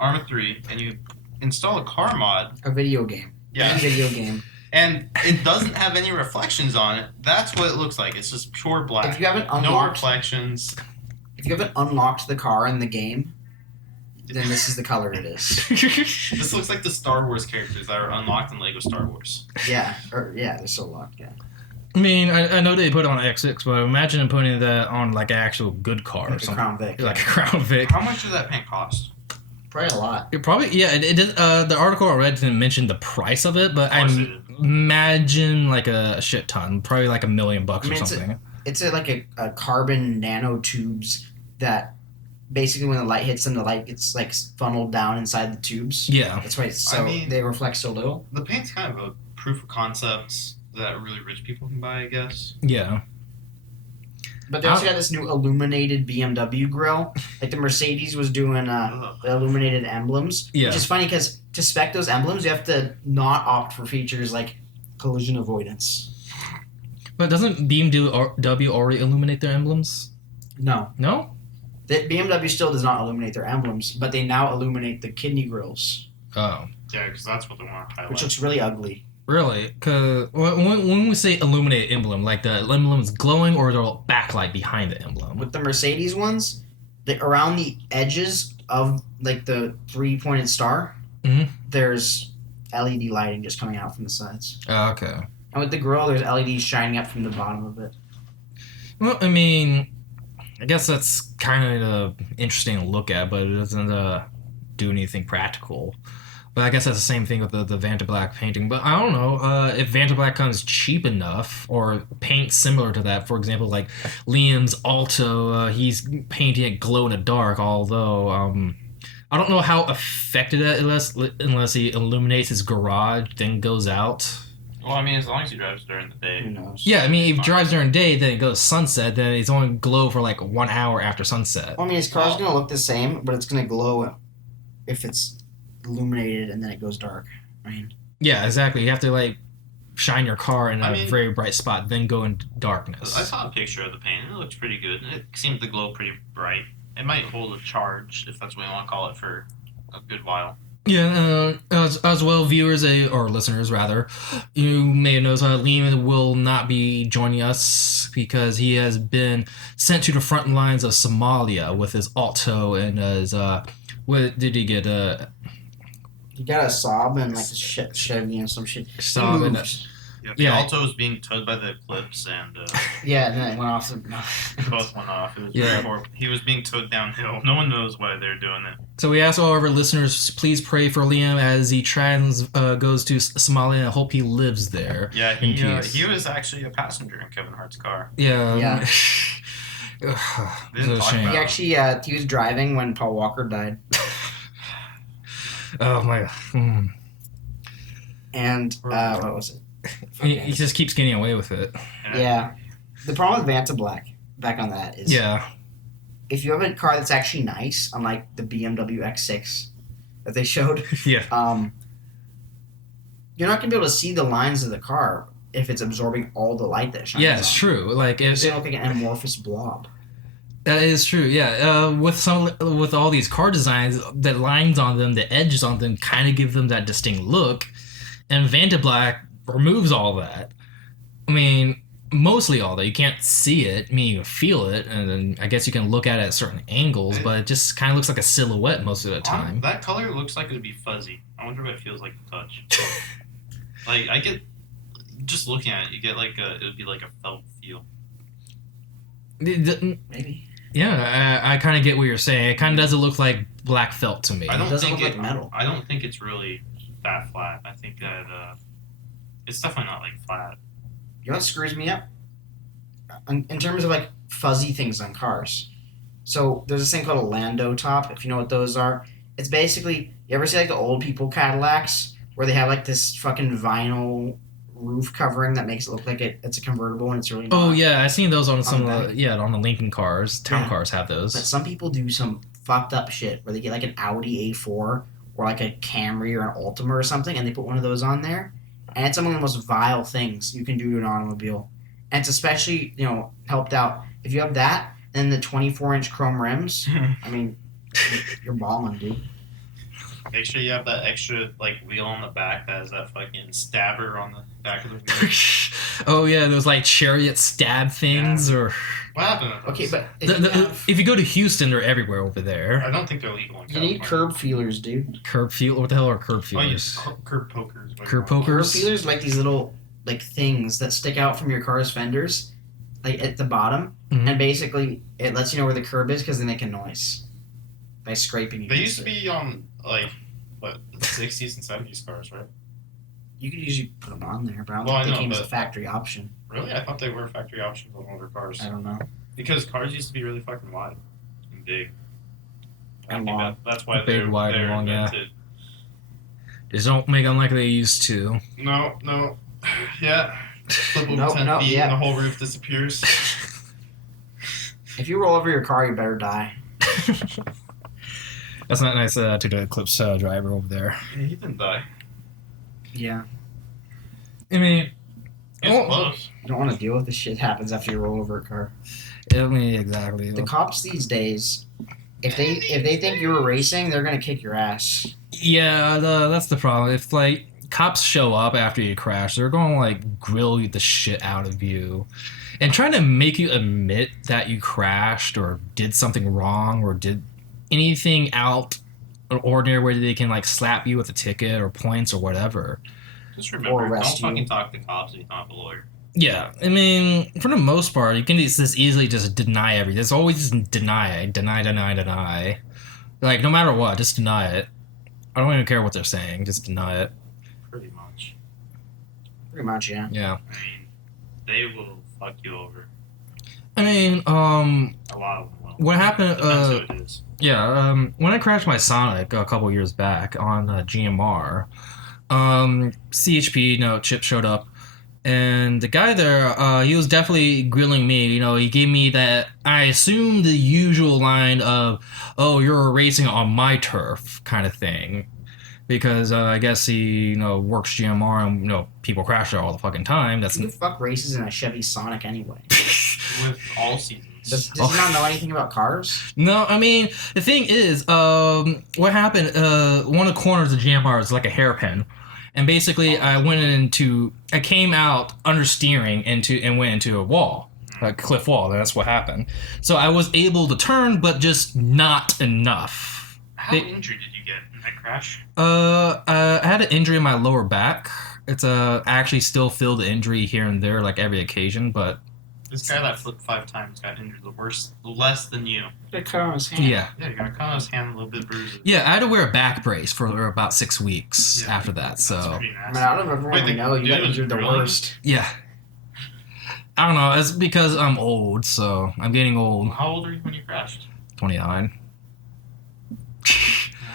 Arma 3 and you install a car mod, a video game, yeah, video game. And it doesn't have any reflections on it. That's what it looks like. It's just pure black. If you haven't unlocked, no reflections. If you haven't unlocked the car in the game, then this is the color it is. This looks like the Star Wars characters that are unlocked in Lego Star Wars. Yeah, they're so locked. Yeah. I mean, I know they put it on X6, but imagine putting that on like an actual good car or something. Crown Vic. Like a Crown Vic. How much does that paint cost? Probably a lot. It probably, yeah. It did. The article I read didn't mention the price of it, but I imagine like a shit ton, probably like $1 million or something. It's like a carbon nanotubes that basically when the light hits them, the light gets like funneled down inside the tubes. Yeah, that's why they reflect so little. The paint's kind of a proof of concept that really rich people can buy, I guess. Yeah. But they also got this new illuminated BMW grille. Like the Mercedes was doing the illuminated emblems. Yeah. Which is funny because to spec those emblems, you have to not opt for features like collision avoidance. But doesn't BMW already illuminate their emblems? No. No? The BMW still does not illuminate their emblems, but they now illuminate the kidney grills, Oh. Yeah, because that's what they want to highlight. which looks really ugly. Really? Because when we say illuminate emblem, like the emblem is glowing or there's a backlight behind the emblem? With the Mercedes ones, around the edges of like the 3-pointed star, Mhm. there's LED lighting just coming out from the sides. Oh, okay. And with the grill, there's LEDs shining up from the bottom of it. Well, I mean, I guess that's kind of interesting to look at, but it doesn't do anything practical. But I guess that's the same thing with the Vantablack painting. But I don't know if Vantablack comes cheap enough or paint similar to that. For example, like Liam's Alto, he's painting it glow in the dark. Although I don't know how effective that is unless he illuminates his garage, then goes out. Well, I mean, as long as he drives during the day. Who knows? Yeah, I mean, if he drives during day, then it goes sunset. Then it's only glow for like 1 hour after sunset. Well, I mean, his car's going to look the same, but it's going to glow if it's illuminated and then it goes dark. I mean, Yeah, exactly. You have to like shine your car in a I mean- very bright spot, then go into darkness. I saw a picture of the paint. It looks pretty good. It seemed to glow pretty bright. It might hold a charge, if that's what you want to call it, for a good while. Yeah, as well, viewers or listeners rather, you may have noticed Liam will not be joining us because he has been sent to the front lines of Somalia with his Alto and his what did he get? you got a Saab and like a Chevy and some shit. Saab He and moved. The Yeah. Alto was being towed by the Eclipse, and Yeah, and then it went off. both went off. It was Yeah. very horrible. He was being towed downhill. No one knows why they're doing it. So we ask all of our listeners, please pray for Liam as he goes to Somalia, and I hope he lives there. Yeah, in he peace. he was actually a passenger in Kevin Hart's car. Yeah. Yeah. Ugh, Didn't it's a talk shame. about He actually he was driving when Paul Walker died, Oh my. and what was it? He just keeps getting away with it. Yeah, the problem with Vantablack, back on that, is Yeah. if you have a car that's actually nice, unlike the BMW X6 that they showed, Yeah. you're not gonna be able to see the lines of the car if it's absorbing all the light that shines. Yeah, it's on. true. Like It's gonna look like an amorphous blob. that is true. Yeah. With all these car designs, the lines on them, the edges on them, kind of give them that distinct look, and Vantablack removes all that. I mean, mostly all that. You can't see it. I mean, you can feel it, and then I guess you can look at it at certain angles, but it just kind of looks like a silhouette most of the time. That color looks like it would be fuzzy. I wonder what it feels like to touch. Like, I get, just looking at it, you get like it would be like a felt feel. Maybe. Yeah, I kind of get what you're saying. It kind of doesn't look like black felt to me. I don't doesn't think look like metal. I don't think it's really that flat. I think that it's definitely not like flat. You know what screws me up? In terms of like fuzzy things on cars. So there's this thing called a Lando top, if you know what those are. It's basically, you ever see like the old people Cadillacs where they have like this fucking vinyl roof covering that makes it look like it's a convertible and it's really not. Oh yeah, I've seen those on some the on the Lincoln cars. Town Yeah. cars have But those. some people do some fucked up shit where they get like an Audi A4 or like a Camry or an Altima or something and they put one of those on there. And it's among the most vile things you can do to an automobile. And it's especially, helped out. If you have that and the 24-inch chrome rims, I mean, you're balling, dude. Make sure you have that extra like wheel on the back that has that fucking stabber on the back of the wheel. Oh yeah, those like chariot stab things, or What happened to those? Okay, but if you go to Houston, they're everywhere over there. I don't think they're legal in you need California. curb feelers, dude. Curb feel. What the hell are curb Oh, yeah, feelers? curb pokers. what Curb you want. Curb pokers. feelers are like these little like things that stick out from your car's fenders, like at the bottom, Mhm. and basically it lets you know where the curb is because they make a noise by scraping They against used to it. be on like what the 60s and 70s cars, right? You could usually put them on there, but I don't Well, think I they know, came as a but- factory option. Really, I thought they were factory options on older cars I don't know. because cars used to be really fucking wide and big. I And think long. that's why Big, wide, and they're long, yeah. invented. Just don't make them like they used to. No, yeah. Flip over Nope, 10 nope, feet yeah. and the whole roof disappears. If you roll over your car, you better die. That's not nice to the Eclipse driver over there. Yeah, he didn't die. Yeah. I mean, It's close. You don't want to deal with the shit that happens after you roll over a car. exactly. The cops these days, if they think you were racing, they're gonna kick your ass. Yeah, that's the problem. If like cops show up after you crash, they're going to like grill the shit out of you, and trying to make you admit that you crashed or did something wrong or did anything out of ordinary where they can like slap you with a ticket or points or whatever. Just Or remember, don't arrest you. fucking talk to cops if you don't have a lawyer. Yeah, I mean, for the most part, you can just easily just deny everything. There's always deny. Like, no matter what, just deny it. I don't even care what they're saying, just deny it. Pretty much. Pretty much, yeah. Yeah. I mean, they will fuck you over. I mean, A lot of them will. what happened, Depends who it is. yeah, when I crashed my Sonic a couple years back on GMR, CHP, Chip showed up. And the guy there, he was definitely grilling me. He gave me that, I assume, the usual line of, "Oh, you're racing on my turf," kind of thing. Because I guess he, works GMR and, people crash there all the fucking time. That's Who the fuck races in a Chevy Sonic anyway? With all seasons. Does he not know anything about cars? No, I mean, the thing is, what happened, one of the corners of GMR is like a hairpin. And basically, I came out under steering and went into a wall, a cliff wall. That's what happened. So I was able to turn, but just not enough. How injured did you get in that crash? I had an injury in my lower back. I actually still feel the injury here and there, like every occasion, but This guy that flipped 5 times got injured less than you. They cut on his hand. yeah. Yeah, you got cut on his hand, a little bit bruised. Yeah, I had to wear a back brace for about 6 weeks Yeah. after that, That's so... pretty I mean, nasty. out of everyone Wait, we know, you got dude was injured the drilling? worst. Yeah. I don't know, it's because I'm old, so I'm getting old. How old were you when you crashed? 29.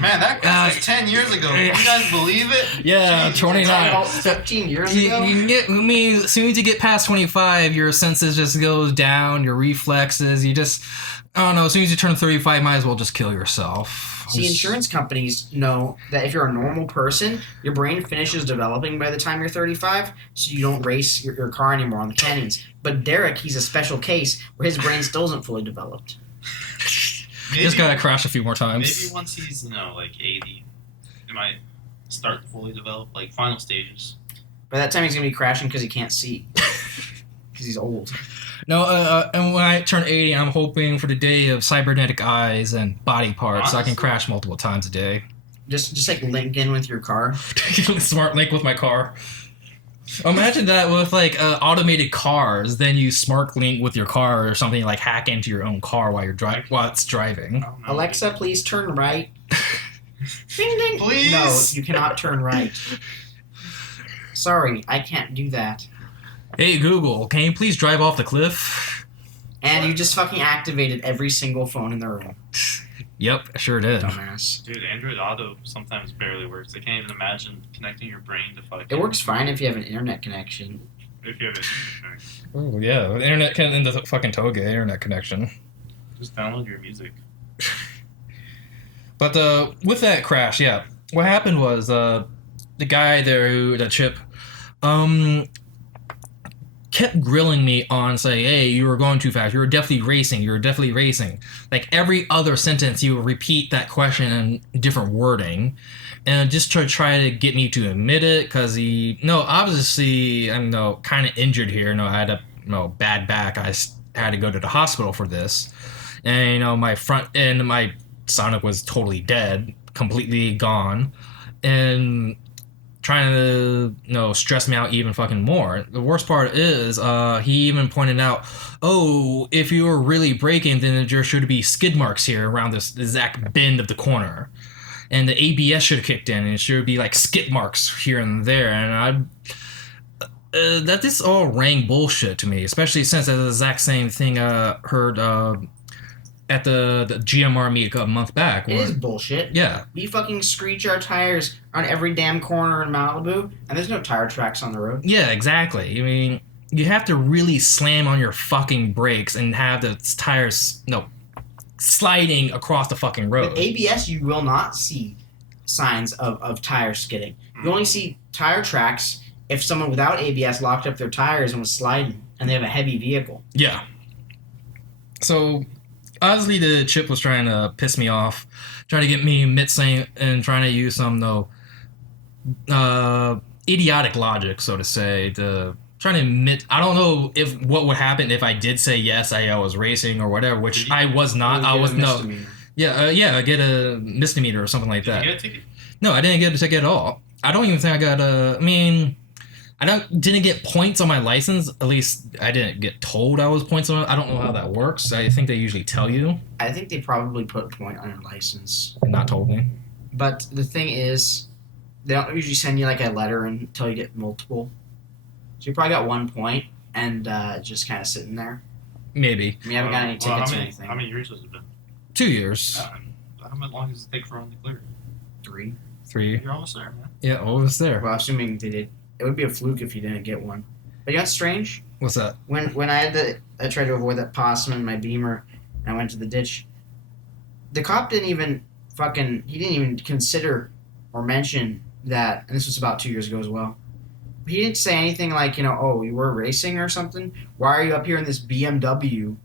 Man, that crash was 10 years ago. Can you guys believe it? Yeah, Jeez, 29. About 15 years ago? As soon as you get past 25, your senses just goes down, your reflexes, I don't know, as soon as you turn 35, might as well just kill yourself. See, insurance companies know that if you're a normal person, your brain finishes developing by the time you're 35, so you don't race your car anymore on the canyons. But Derek, he's a special case where his brain still isn't fully developed. Just gotta crash a few more times. Maybe once he's, 80, it might start to fully develop, like final stages. By that time, he's going to be crashing because he can't see. Because he's old. No, and when I turn 80, I'm hoping for the day of cybernetic eyes and body parts, so I can Honestly. crash multiple times a day. Just like link in with your car. Smart link with my car. Imagine that with automated cars, then you smart link with your car or something, like hack into your own car while it's driving. I don't know. Alexa, please turn right. Ding ding. Please? No, you cannot turn right. Sorry, I can't do that. Hey Google, can you please drive off the cliff? And you just fucking activated every single phone in the room. Yep, I sure did. Dumbass. Dude, Android Auto sometimes barely works. I can't even imagine connecting your brain to fucking... It works fine if you have an internet connection. If you have it. Oh yeah, the internet in the fucking Touge internet connection. Just download your music. But with that crash, yeah, what happened was the guy there, the Chip, kept grilling me on saying, "Hey, you were going too fast. You were definitely racing. You were definitely racing." Like every other sentence, he would repeat that question in different wording, and just to try to get me to admit it, because obviously I'm kind of injured here. I had a bad back. I had to go to the hospital for this, and my front end, my Sonic was totally dead, completely gone, and trying to stress me out even fucking more. The worst part is he even pointed out, "Oh, if you were really braking, then there should be skid marks here around this exact bend of the corner, and the ABS should have kicked in, and it should be like skid marks here and there." And that this all rang bullshit to me, especially since that's the exact same thing I heard at the GMR meet a month back. It is bullshit. Yeah. We fucking screech our tires on every damn corner in Malibu, and there's no tire tracks on the road. Yeah, exactly. I mean, you have to really slam on your fucking brakes and have the tires sliding across the fucking road. With ABS, you will not see signs of tire skidding. You only see tire tracks if someone without ABS locked up their tires and was sliding, and they have a heavy vehicle. Yeah. So, obviously, the chip was trying to piss me off, trying to get me mid-saying and trying to use some, idiotic logic, so to say, to trying to admit. I don't know if what would happen if I did say yes, I was racing or whatever, which I was not. I was no. I get a misdemeanor or something like that. Did you get a ticket? No, I didn't get a ticket at all. I don't even think I got a. I mean, didn't get points on my license. At least I didn't get told I was points on it. I don't know how that works. I think they usually tell you. I think they probably put a point on your license. And not told me. But the thing is, they don't usually send you like a letter until you get multiple. So you probably got 1 point and just kind of sitting there. Maybe. You haven't got any tickets or anything. How many years has it been? 2 years. How long does it take for one to clear? 3. 3. You're almost there, man. Yeah, almost there. Well, assuming they did. It would be a fluke if you didn't get one. But you know what's strange? What's that? When I tried to avoid that possum in my Beamer and I went to the ditch, the cop didn't even consider or mention that, and this was about 2 years ago as well. He didn't say anything like, oh, you were racing or something? Why are you up here in this BMW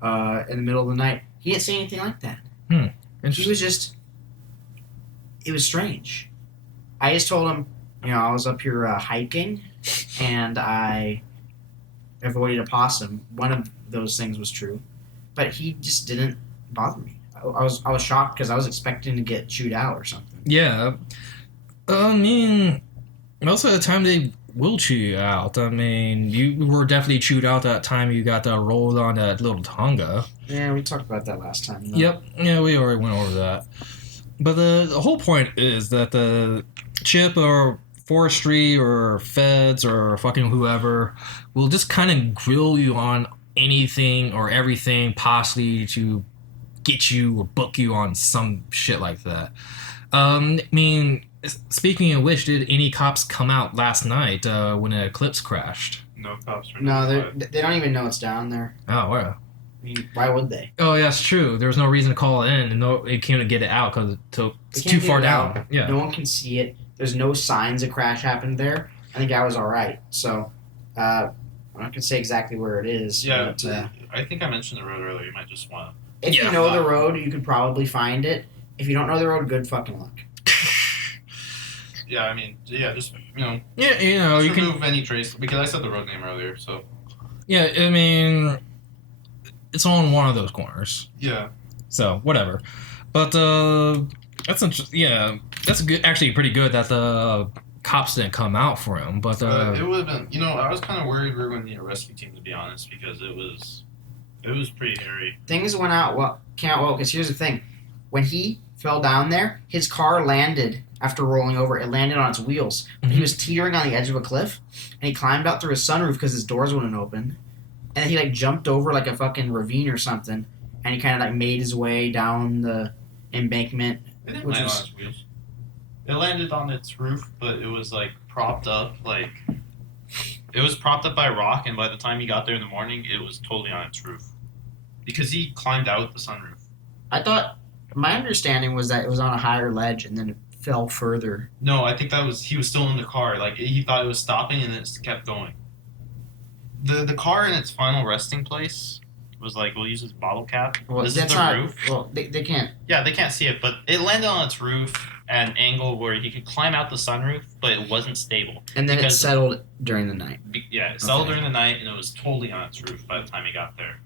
in the middle of the night? He didn't say anything like that. He was just, it was strange. I just told him, I was up here hiking and I avoided a possum. One of those things was true, but he just didn't bother me. I was shocked because I was expecting to get chewed out or something. Yeah. I mean, most of the time they will chew you out. I mean, you were definitely chewed out that time you got rolled on that little Tonga. Yeah, we talked about that last time. No? Yep. Yeah, we already went over that. But the whole point is that the chip or forestry or feds or fucking whoever will just kind of grill you on anything or everything possibly to get you or book you on some shit like that. I mean, speaking of which, did any cops come out last night when an Eclipse crashed? No cops. No, they don't even know it's down there. Oh, wow. I mean, why would they? Oh, yeah, that's true. There was no reason to call it in, and they can't get it out because it's too far down. Yeah. No one can see it. There's no signs a crash happened there. I think I was all right. So, I'm not going to say exactly where it is. Yeah, but, I think I mentioned the road earlier. You might just want to... If you know the road, you could probably find it. If you don't know the road, good fucking luck. Yeah, I mean, just, Yeah, just you can remove any trace, because I said the road name earlier, so... Yeah, I mean, it's on one of those corners. Yeah. So, whatever. But, that's interesting. Yeah, that's good. Actually, pretty good that the cops didn't come out for him. But it would have been, I was kind of worried we were going to need a rescue team, to be honest, because it was pretty hairy. Things came out well, because here's the thing. When he fell down there, his car landed after rolling over. It landed on its wheels. Mm-hmm. He was teetering on the edge of a cliff, and he climbed out through his sunroof because his doors wouldn't open. And he, jumped over, a fucking ravine or something, and he kind of, made his way down the embankment. It didn't land on its wheels. It landed on its roof, but it was, propped up, It was propped up by rock, and by the time he got there in the morning, it was totally on its roof. Because he climbed out the sunroof. I thought... My understanding was that it was on a higher ledge, and then it fell further. No, I think he was still in the car. He thought it was stopping, and then it kept going. The car in its final resting place was we'll use this bottle cap. Well, this that's is the not, roof. Well, they can't. Yeah, they can't see it, but it landed on its roof at an angle where he could climb out the sunroof, but it wasn't stable. And then it settled during the night. It settled during the night, and it was totally on its roof by the time he got there.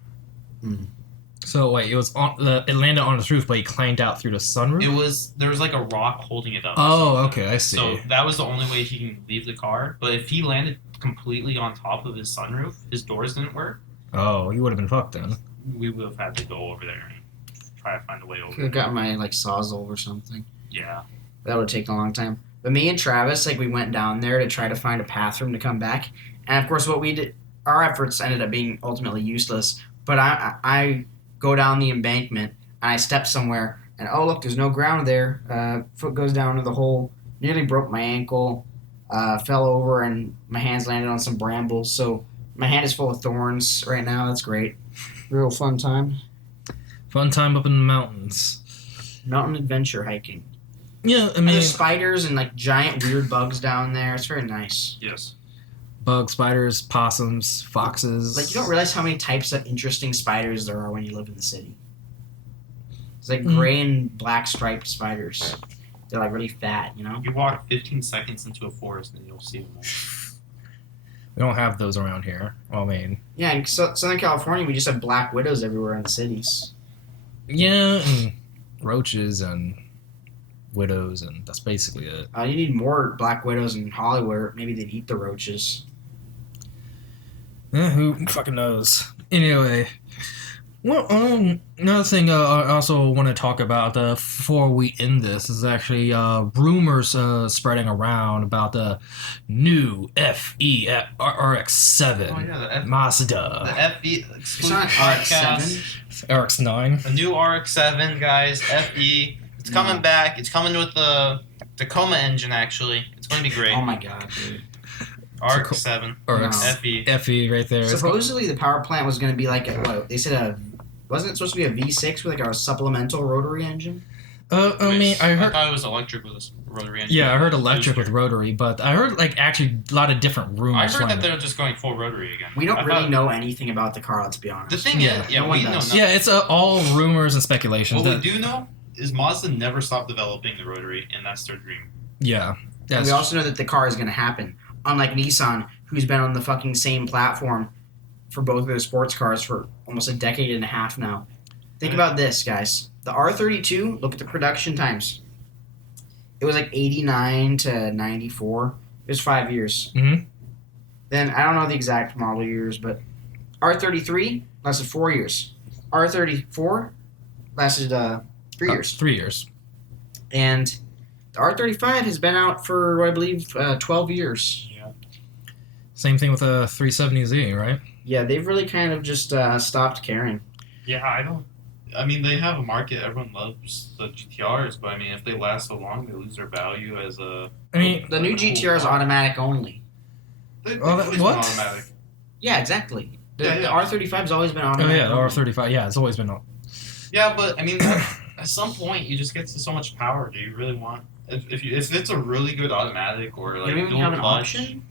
So wait, it was it landed on its roof, but he climbed out through the sunroof. There was a rock holding it up. Oh, okay, I see. So that was the only way he can leave the car. But if he landed completely on top of his sunroof, his doors didn't work. Oh, he would have been fucked then. We would have had to go over there and try to find a way over. Could have got my Sawzall or something. Yeah. That would have taken a long time. But me and Travis, we went down there to try to find a path for him to come back. And of course, what we did, our efforts ended up being ultimately useless. But I go down the embankment and I step somewhere, and oh look, there's no ground there. Foot goes down to the hole. Nearly broke my ankle. Fell over, and my hands landed on some brambles. So My hand is full of thorns right now. That's great. Real fun time. Fun time up in the mountains. Mountain adventure hiking. Yeah, I And mean, there's spiders and like giant weird bugs down there. It's very nice. Yes. bugs, spiders, possums, foxes. Like, you don't realize how many types of interesting spiders there are when you live in the city. It's like Mm. gray and black striped spiders. They're like really fat, you know? You walk 15 seconds into a forest and you'll see them all. We don't have those around here. Well, I mean, Yeah, in Southern California, we just have black widows everywhere in the cities. yeah, and roaches and widows, and that's basically it. You need more black widows in Hollywood. Maybe they'd eat the roaches. Who fucking knows? Anyway, well, another thing I also want to talk about before we end this is actually rumors spreading around about the new FE RX-7 Oh yeah, the Mazda FE. It's not RX-7. RX-9. The new RX-7, guys. FE. It's coming back. It's coming with the Tacoma engine. Actually, it's going to be great. Oh my god, dude. RX-7. RX FE. FE right there. Supposedly the power plant was going to be like what they said wasn't it supposed to be a V6 with like a supplemental rotary engine? I mean, I heard. thought it was electric with a rotary engine. Yeah, I heard electric with rotary, but I heard like actually a lot of different rumors. I heard flying that they're just going full rotary again. We don't I really thought- know anything about the car. Let's be honest. The thing Yeah. is, yeah, No one we know does. nothing. Yeah, it's all rumors and speculations. What That, we do know is Mazda never stopped developing the rotary, and that's their dream. yeah, And that's we also know that the car is going to happen. Unlike Nissan, who's been on the fucking same platform for both of their sports cars for almost a decade and a half now. Think about this, guys. The R32, look at the production times. It was like 89 to 94. It was 5 years. Mhm. Then, I don't know the exact model years, but R33 lasted 4 years. R34 lasted 3 years. 3 years. And the R35 has been out for, I believe, 12 years. Same thing with the 370Z, right? Yeah, they've really kind of just stopped caring. Yeah, I mean, they have a market. Everyone loves the GTRs, but I mean, if they last so long, they lose their value as a. I mean, The new GTR is automatic only. They've Oh, always been what? automatic. Yeah, exactly. The Yeah. R35 has always been oh automatic. yeah, the only. R35. Yeah, it's always been. Yeah, but I mean, at some point, you just get to so much power. Do you really want? If it's a really good automatic or like You don't even dual have an clutch, option?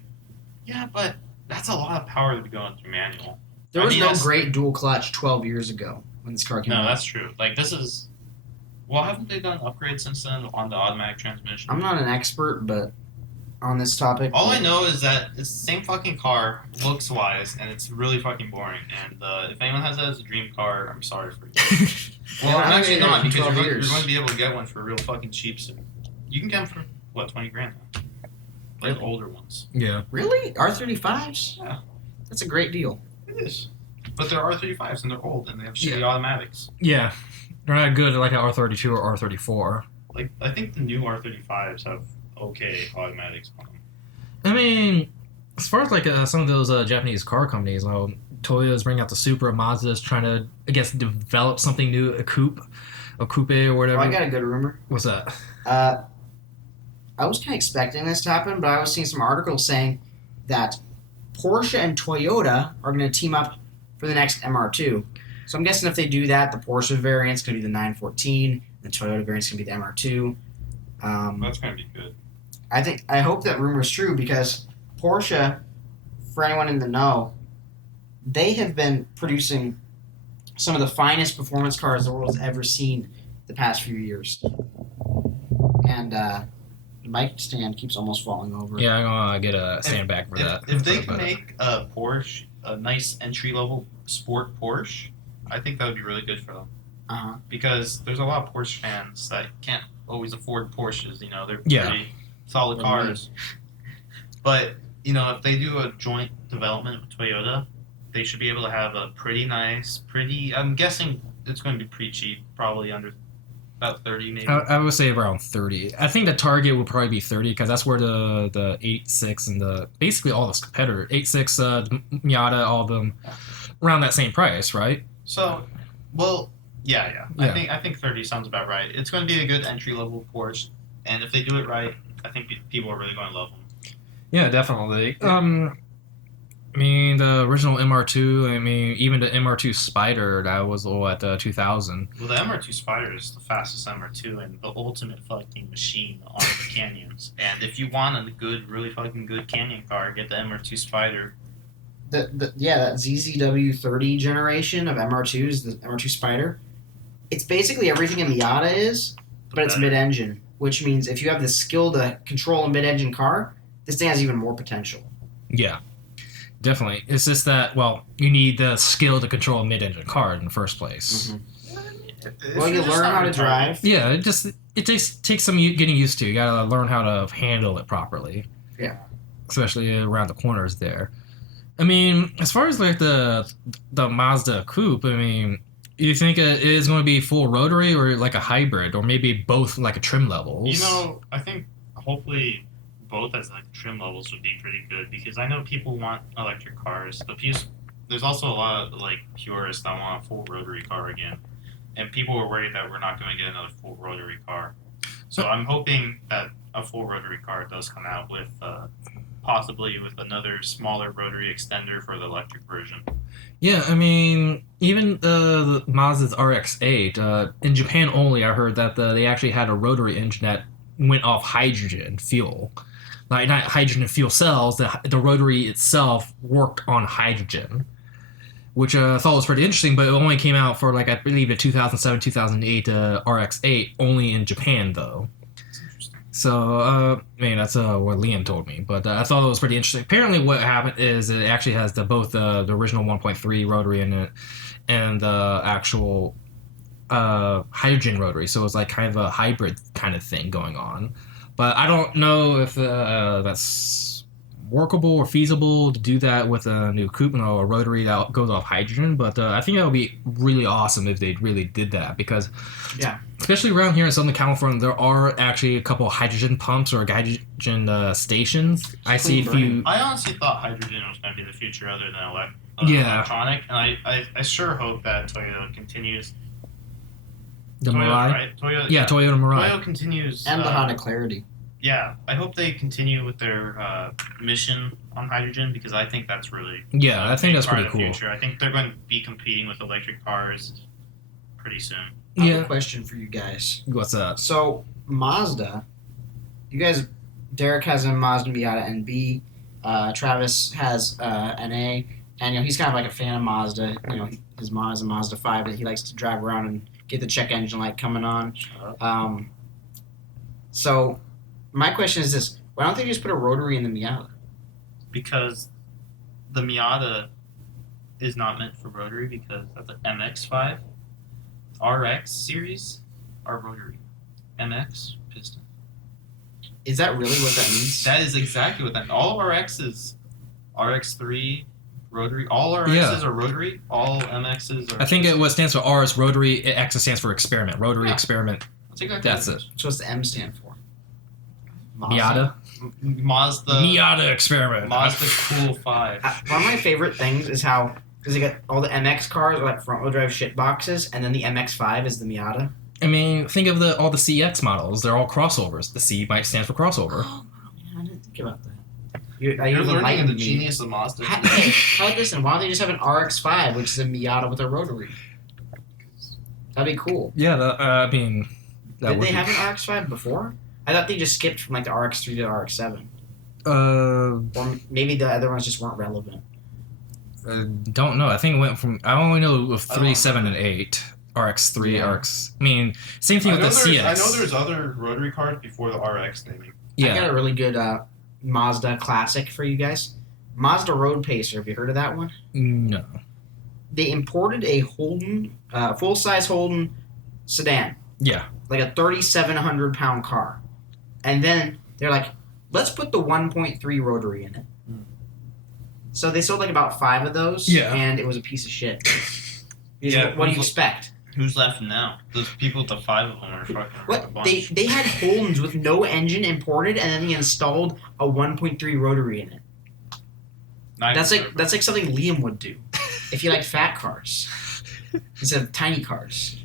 yeah, but that's a lot of power to be going through manual. There I was mean, no that's- great dual clutch 12 years ago when this car came No, out. that's true. Like this is. Well, haven't they done upgrades since then on the automatic transmission? I'm not an expert, but on this topic. All I know is that it's the same fucking car, looks wise, and it's really fucking boring. And if anyone has that as a dream car, I'm sorry for you. Well, Yeah, I'm actually gonna not, get it because in 12 you're years. going to be able to get one for real fucking cheap soon. You can get them for, what, 20 grand now? Like Really? older ones. Yeah. Really? R35s? Yeah. That's a great deal. It is. But they're R35s and they're old and they have shitty Yeah. automatics. Yeah. They're not good like an R32 or R34. Like, I think the new R35s have okay automatics on them. I mean, as far as like some of those Japanese car companies, Toyota's bringing out the Supra, Mazda's trying to, I guess, develop something new, a coupe or whatever. Oh, I got a good rumor. What's that? I was kind of expecting this to happen, but I was seeing some articles saying that Porsche and Toyota are going to team up for the next MR2. So I'm guessing if they do that, the Porsche variant's going to be the 914, the Toyota variant's going to be the MR2. That's going to be good. I hope that rumor is true because Porsche, for anyone in the know, they have been producing some of the finest performance cars the world has ever seen the past few years. And the mic stand keeps almost falling over. Yeah, I'm gonna get a sandbag for that. If they Sorry can about make a Porsche, a nice entry-level sport Porsche, I think that would be really good for them. Uh-huh. Because there's a lot of Porsche fans that can't always afford Porsches. You know, they're Yeah. pretty solid Well, cars. But you know, if they do a joint development with Toyota, they should be able to have a pretty nice, I'm guessing it's going to be pretty cheap, probably under about 30 maybe. I would say around 30. I think the target would probably be 30 because that's where the 8.6 and the basically all the competitor 8.6, the Miata, all of them around that same price, right? So, well, yeah. Yeah. I think 30 sounds about right. It's going to be a good entry level Porsche, and if they do it right, I think people are really going to love them. Yeah, definitely. I mean, the original MR2. I mean, even the MR2 Spider that was all at 2000. Well, the MR2 Spider is the fastest MR2 and the ultimate fucking machine on the canyons. And if you want a good, really fucking good canyon car, get the MR2 Spider. That ZZW30 generation of MR2s, the MR2 Spider, it's basically everything a Miata is, but it's better. mid-engine, which means if you have the skill to control a mid-engine car, this thing has even more potential. Yeah, definitely. It's just that, well, you need the skill to control a mid-engine car in the first place. Mm-hmm. Well, you learn how to drive. Yeah, it takes some getting used to. You gotta learn how to handle it properly. Yeah. Especially around the corners there. I mean, as far as like the Mazda coupe, I mean, you think it is going to be full rotary or like a hybrid or maybe both like a trim levels? You know, I think hopefully both as like trim levels would be pretty good because I know people want electric cars, but there's also a lot of like purists that want a full rotary car again, and people were worried that we're not going to get another full rotary car. So I'm hoping that a full rotary car does come out with possibly with another smaller rotary extender for the electric version. Yeah, I mean, even the Mazda's RX-8 in Japan only, I heard that they actually had a rotary engine that went off hydrogen fuel. Like not hydrogen fuel cells, the rotary itself worked on hydrogen, which I thought was pretty interesting. But it only came out for like I believe a 2007-2008 RX-8 only in Japan though. That's interesting. So I mean that's what Liam told me, but I thought it was pretty interesting. Apparently, what happened is it actually has both the original 1.3 rotary in it and the actual hydrogen rotary. So it's like kind of a hybrid kind of thing going on. But I don't know if that's workable or feasible to do that with a new coupe or a rotary that goes off hydrogen. But I think that would be really awesome if they really did that because, yeah, especially around here in Southern California, there are actually a couple of hydrogen pumps or hydrogen stations. I see a few. I honestly thought hydrogen was going to be the future other than electronic, and I sure hope that Toyota continues. The Toyota, Mirai? right? Toyota, Yeah, Toyota Mirai. Toyota continues. and the Honda Clarity. Yeah, I hope they continue with their mission on hydrogen because I think that's really Yeah, I think that's part pretty of the cool. future. I think they're going to be competing with electric cars pretty soon. I have Yeah. a question for you guys. What's that? So Mazda, you guys, Derek has a Mazda Miata NB, Travis has an A, and he's kind of like a fan of Mazda. His mom is a Mazda 5 that he likes to drive around and get the check engine light coming on. So my question is this: why don't they just put a rotary in the Miata? Because the Miata is not meant for rotary because that's an MX-5. RX series are rotary. MX piston. Is that really what that means? That is exactly what that. All of RXs, RX3 rotary. All RXs are rotary. All MXs are. I think what stands for R is rotary. X stands for experiment. Rotary Yeah. experiment. That's exactly That's what it. So what's the M stand for? Miata. Mazda. Miata experiment. Mazda Cool 5. One of my favorite things is how, because they got all the MX cars are like front wheel drive shit boxes, and then the MX-5 is the Miata. I mean, think of all the CX models. They're all crossovers. The C might stand for crossover. Oh, man, I didn't think about that. You're learning enlightened the me. genius of Mazda. Hey, how about this? And why don't they just have an RX-5, which is a Miata with a rotary? That'd be cool. Yeah, I mean, that Did would they be- have an RX-5 before? I thought they just skipped from like the RX-3 to the RX-7. Or maybe the other ones just weren't relevant. Don't know. I think it went from. I only know of I 3, don't 7, and 8. RX3, Yeah. RX. I mean, same thing with the CX. I know there's other rotary cars before the RX naming. I got Yeah. a really good Mazda classic for you guys. Mazda Road Pacer. Have you heard of that one? No. They imported a Holden, full-size Holden sedan, Yeah. like a 3,700-pound car. And then they're like, let's put the 1.3 rotary in it. So they sold like about 5 of those, Yeah. and it was a piece of shit. Because Yeah, what do you expect? Who's left now? Those people with the 5 of them are fucking a What bunch. they had Holdens with no engine imported, and then they installed a 1.3 rotary in it. That's like something Liam would do if he liked fat cars instead of tiny cars.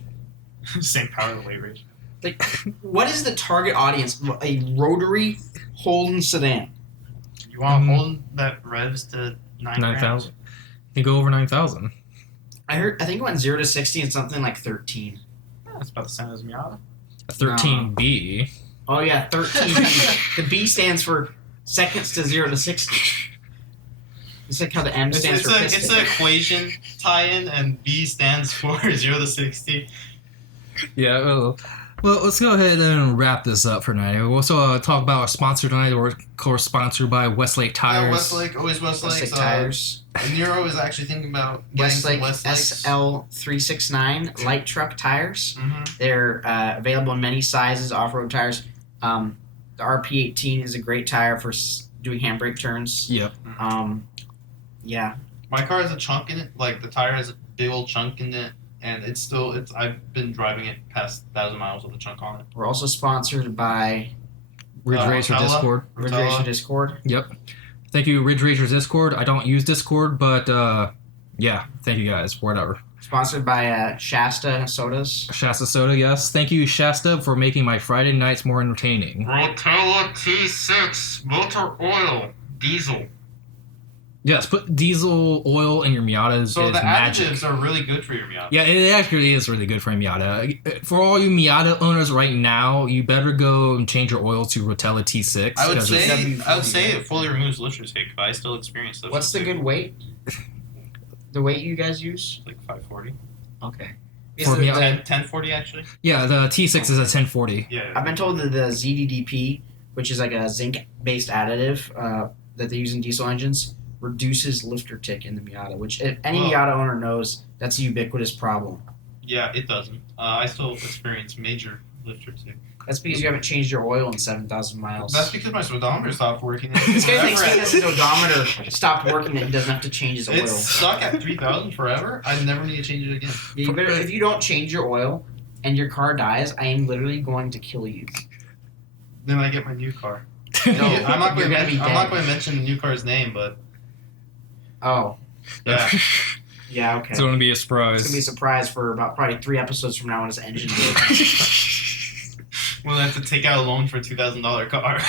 same power to weight ratio. Like, what is the target audience? A rotary Holden sedan. You want a Holden that revs to 9,000. You go over 9,000. I think it went 0 to 60 and something like 13. That's about the same as Miata. A 13B. Oh yeah, 13. The B stands for seconds to 0 to 60. It's like how the M stands for piston. It's an equation tie-in, and B stands for 0 to 60. Yeah, well, let's go ahead and wrap this up for tonight. We'll also talk about our sponsor tonight. We're, of course, sponsored by Westlake Tires. Yeah, Westlake, always Westlake. Westlake Tires. Nero is actually thinking about getting some Westlake Westlakes. SL369 light truck tires. Mm-hmm. They're available in many sizes, off-road tires. The RP18 is a great tire for doing handbrake turns. Yep. Yeah. My car has a chunk in it. Like, the tire has a big old chunk in it, and I've been driving it past 1,000 miles with a chunk on it. We're also sponsored by Ridge Racer Rotella. Discord. Ridge Racer Discord. Yep. Thank you, Ridge Racer Discord. I don't use Discord, but yeah, thank you guys. Whatever. Sponsored by Shasta Sodas. Shasta Soda, yes. Thank you, Shasta, for making my Friday nights more entertaining. Rotella T6 motor oil diesel. Yes, put diesel oil in your Miatas. So is the magic. additives are really good for your Miata. Yeah, it actually is really good for a Miata. For all you Miata owners right now, you better go and change your oil to Rotella T6. I would 'cause it's- say it fully removes lifter shake, but I still experience those. What's the good weight? The weight you guys use? Like 540. Okay. For me, 1040 actually. Yeah, the T6 is a 1040. Yeah. I've been told that the ZDDP, which is like a zinc-based additive that they use in diesel engines, reduces lifter tick in the Miata, which if any Miata owner knows that's a ubiquitous problem. Yeah, it doesn't. I still experience major lifter tick. That's because you haven't changed your oil in 7,000 miles. That's because my speedometer stopped working. This guy thinks because his odometer stopped working that he doesn't have to change his oil. It's stuck at 3,000 forever. I never need to change it again. Yeah, you better, if you don't change your oil and your car dies, I am literally going to kill you. Then I get my new car. No, I'm not you're going gonna be dead. to mention the new car's name, but Oh, yeah. yeah, okay. It's going to be a It's gonna be a surprise. surprise for about probably 3 episodes from now when his engine goes. We'll have to take out a loan for a $2,000 car.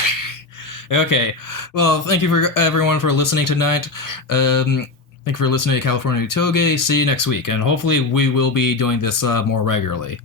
Okay. Well, thank you for everyone for listening tonight. Thank you for listening to California Touge. See you next week, and hopefully we will be doing this more regularly.